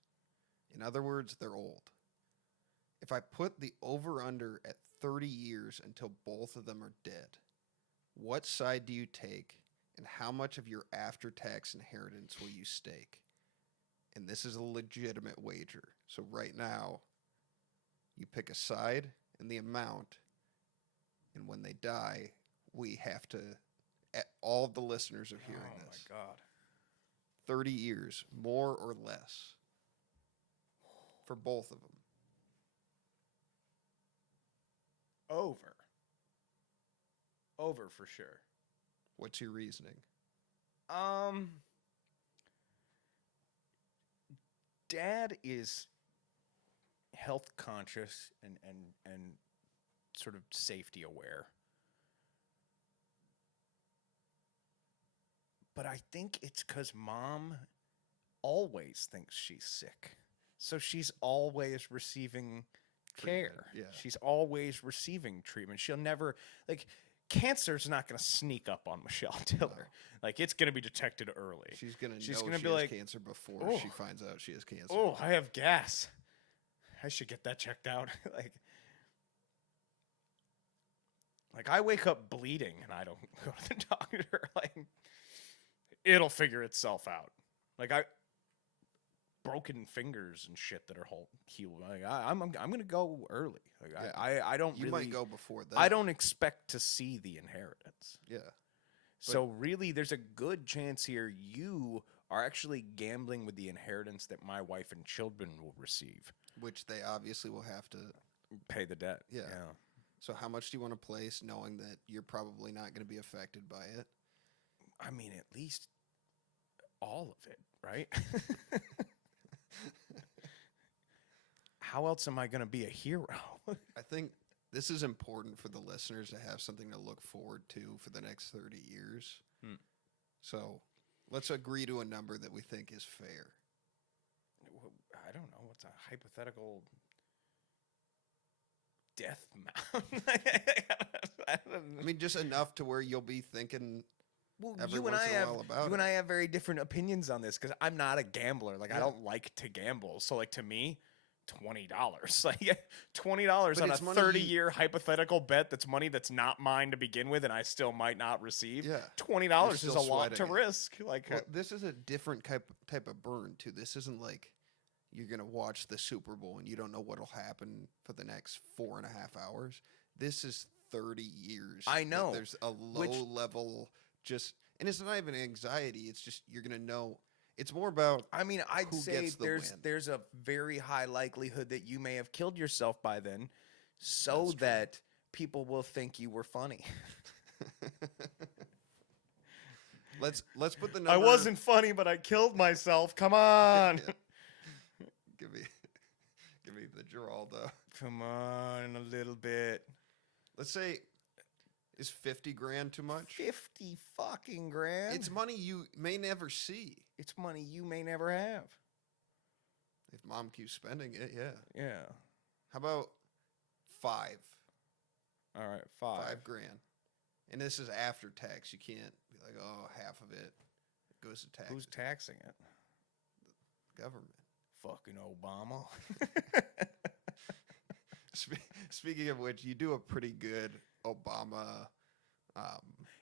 In other words, they're old. If I put the over-under at 30 years until both of them are dead, what side do you take, and how much of your after-tax inheritance will you stake? And this is a legitimate wager. So right now, you pick a side and the amount, and when they die, we have to, all of the listeners are hearing this. Oh, my God. 30 years, more or less, for both of them. Over for sure. What's your reasoning? Dad is health conscious and sort of safety aware. But I think it's because Mom always thinks she's sick. So she's always receiving care. Yeah. She's always receiving treatment. She'll never, like, cancer's not going to sneak up on Michelle Tiller. No. Like, it's going to be detected early. She's going to know she be has like, cancer before she finds out she has cancer. Oh, I have gas. I should get that checked out. like I wake up bleeding and I don't go to the doctor. Like, it'll figure itself out. Like, broken fingers and shit that are healed. Like, I'm gonna go early. Like, yeah. I don't. You really, might go before that. I don't expect to see the inheritance. Yeah. So really, there's a good chance here you are actually gambling with the inheritance that my wife and children will receive. Which they obviously will have to pay the debt. Yeah. So how much do you want to place knowing that you're probably not going to be affected by it? I mean, at least all of it, right? How else am I going to be a hero? I think this is important for the listeners to have something to look forward to for the next 30 years. So let's agree to a number that we think is fair. I don't know. What's a hypothetical death amount? I mean, just enough to where you'll be thinking every you and once I in a have while about you and it. I have very different opinions on this because I'm not a gambler. Like, I don't like to gamble. So, like, to me, $20. Like, $20 on a 30-year hypothetical bet that's money that's not mine to begin with, and I still might not receive. Yeah. $20 is a lot to sweating it. risk. Like, Well, this is a different type of burn, too. This isn't like you're going to watch the Super Bowl and you don't know what'll happen for the next 4.5 hours. This is 30 years. I know. There's a low level just, and it's not even anxiety. It's just you're going to know. It's more about. I mean, I'd who say gets the there's a very high likelihood that you may have killed yourself by then, so That's true. that people will think you were funny. Let's put the number. I wasn't funny, but I killed myself. Come on. Give me the Geraldo. Come on, a little bit. Let's say, is 50 grand too much? 50 fucking grand. It's money you may never see. It's money you may never have. If mom keeps spending it, yeah. Yeah. How about 5? All right, 5 grand. And this is after tax. You can't be like, oh, half of it goes to tax. Who's taxing it? Government. Fucking Obama. Speaking of which, you do a pretty good Obama.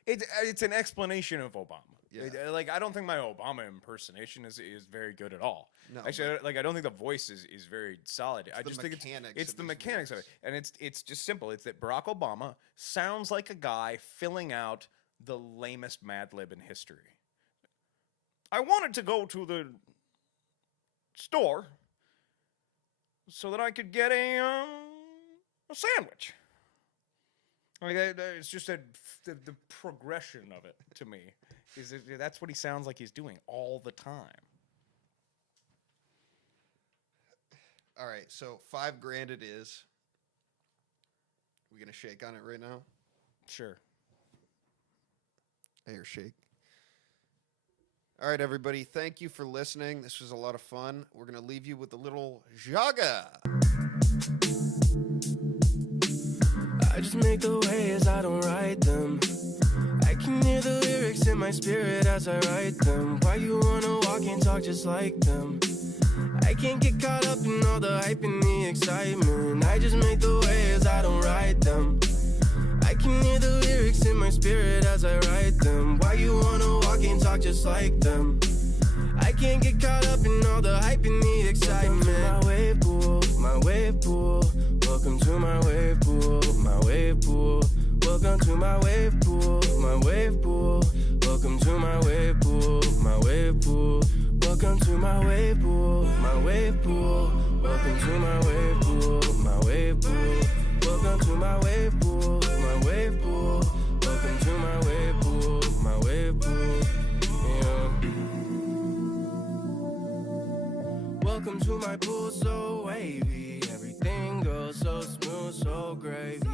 It's an explanation of Obama. Yeah. Like, I don't think my Obama impersonation is very good at all. No, actually, like, I don't think the voice is very solid. I the just think mechanics it's of the his mechanics of voice. it, and it's just simple. It's that Barack Obama sounds like a guy filling out the lamest Mad Lib in history. I wanted to go to the store so that I could get a sandwich. Like, it's just the progression of it to me. That's what he sounds like he's doing all the time. All right, so 5 grand it is. We gonna shake on it right now? Sure. Here, shake. All right, everybody. Thank you for listening. This was a lot of fun. We're gonna leave you with a little jaga. I just make the waves, I don't write them. I can hear the lyrics in my spirit as I write them. Why you wanna walk and talk just like them? I can't get caught up in all the hype and the excitement. I just make the waves, I don't write them. I can hear the lyrics in my spirit as I write them. Why you wanna walk and talk just like them? I can't get caught up in all the hype and the excitement. My wave pool, my wave pool. Welcome to my wave pool, my wave pool. Welcome to my wave pool, my wave pool. Welcome to my wave pool, my wave pool. Welcome to my wave pool, my wave pool. Welcome to my wave pool, my wave pool. Welcome to my wave pool, my wave pool. Welcome to my wave pool, my wave pool. Yeah. Welcome to my pool, so wavy. Everything goes so smooth, so gravy.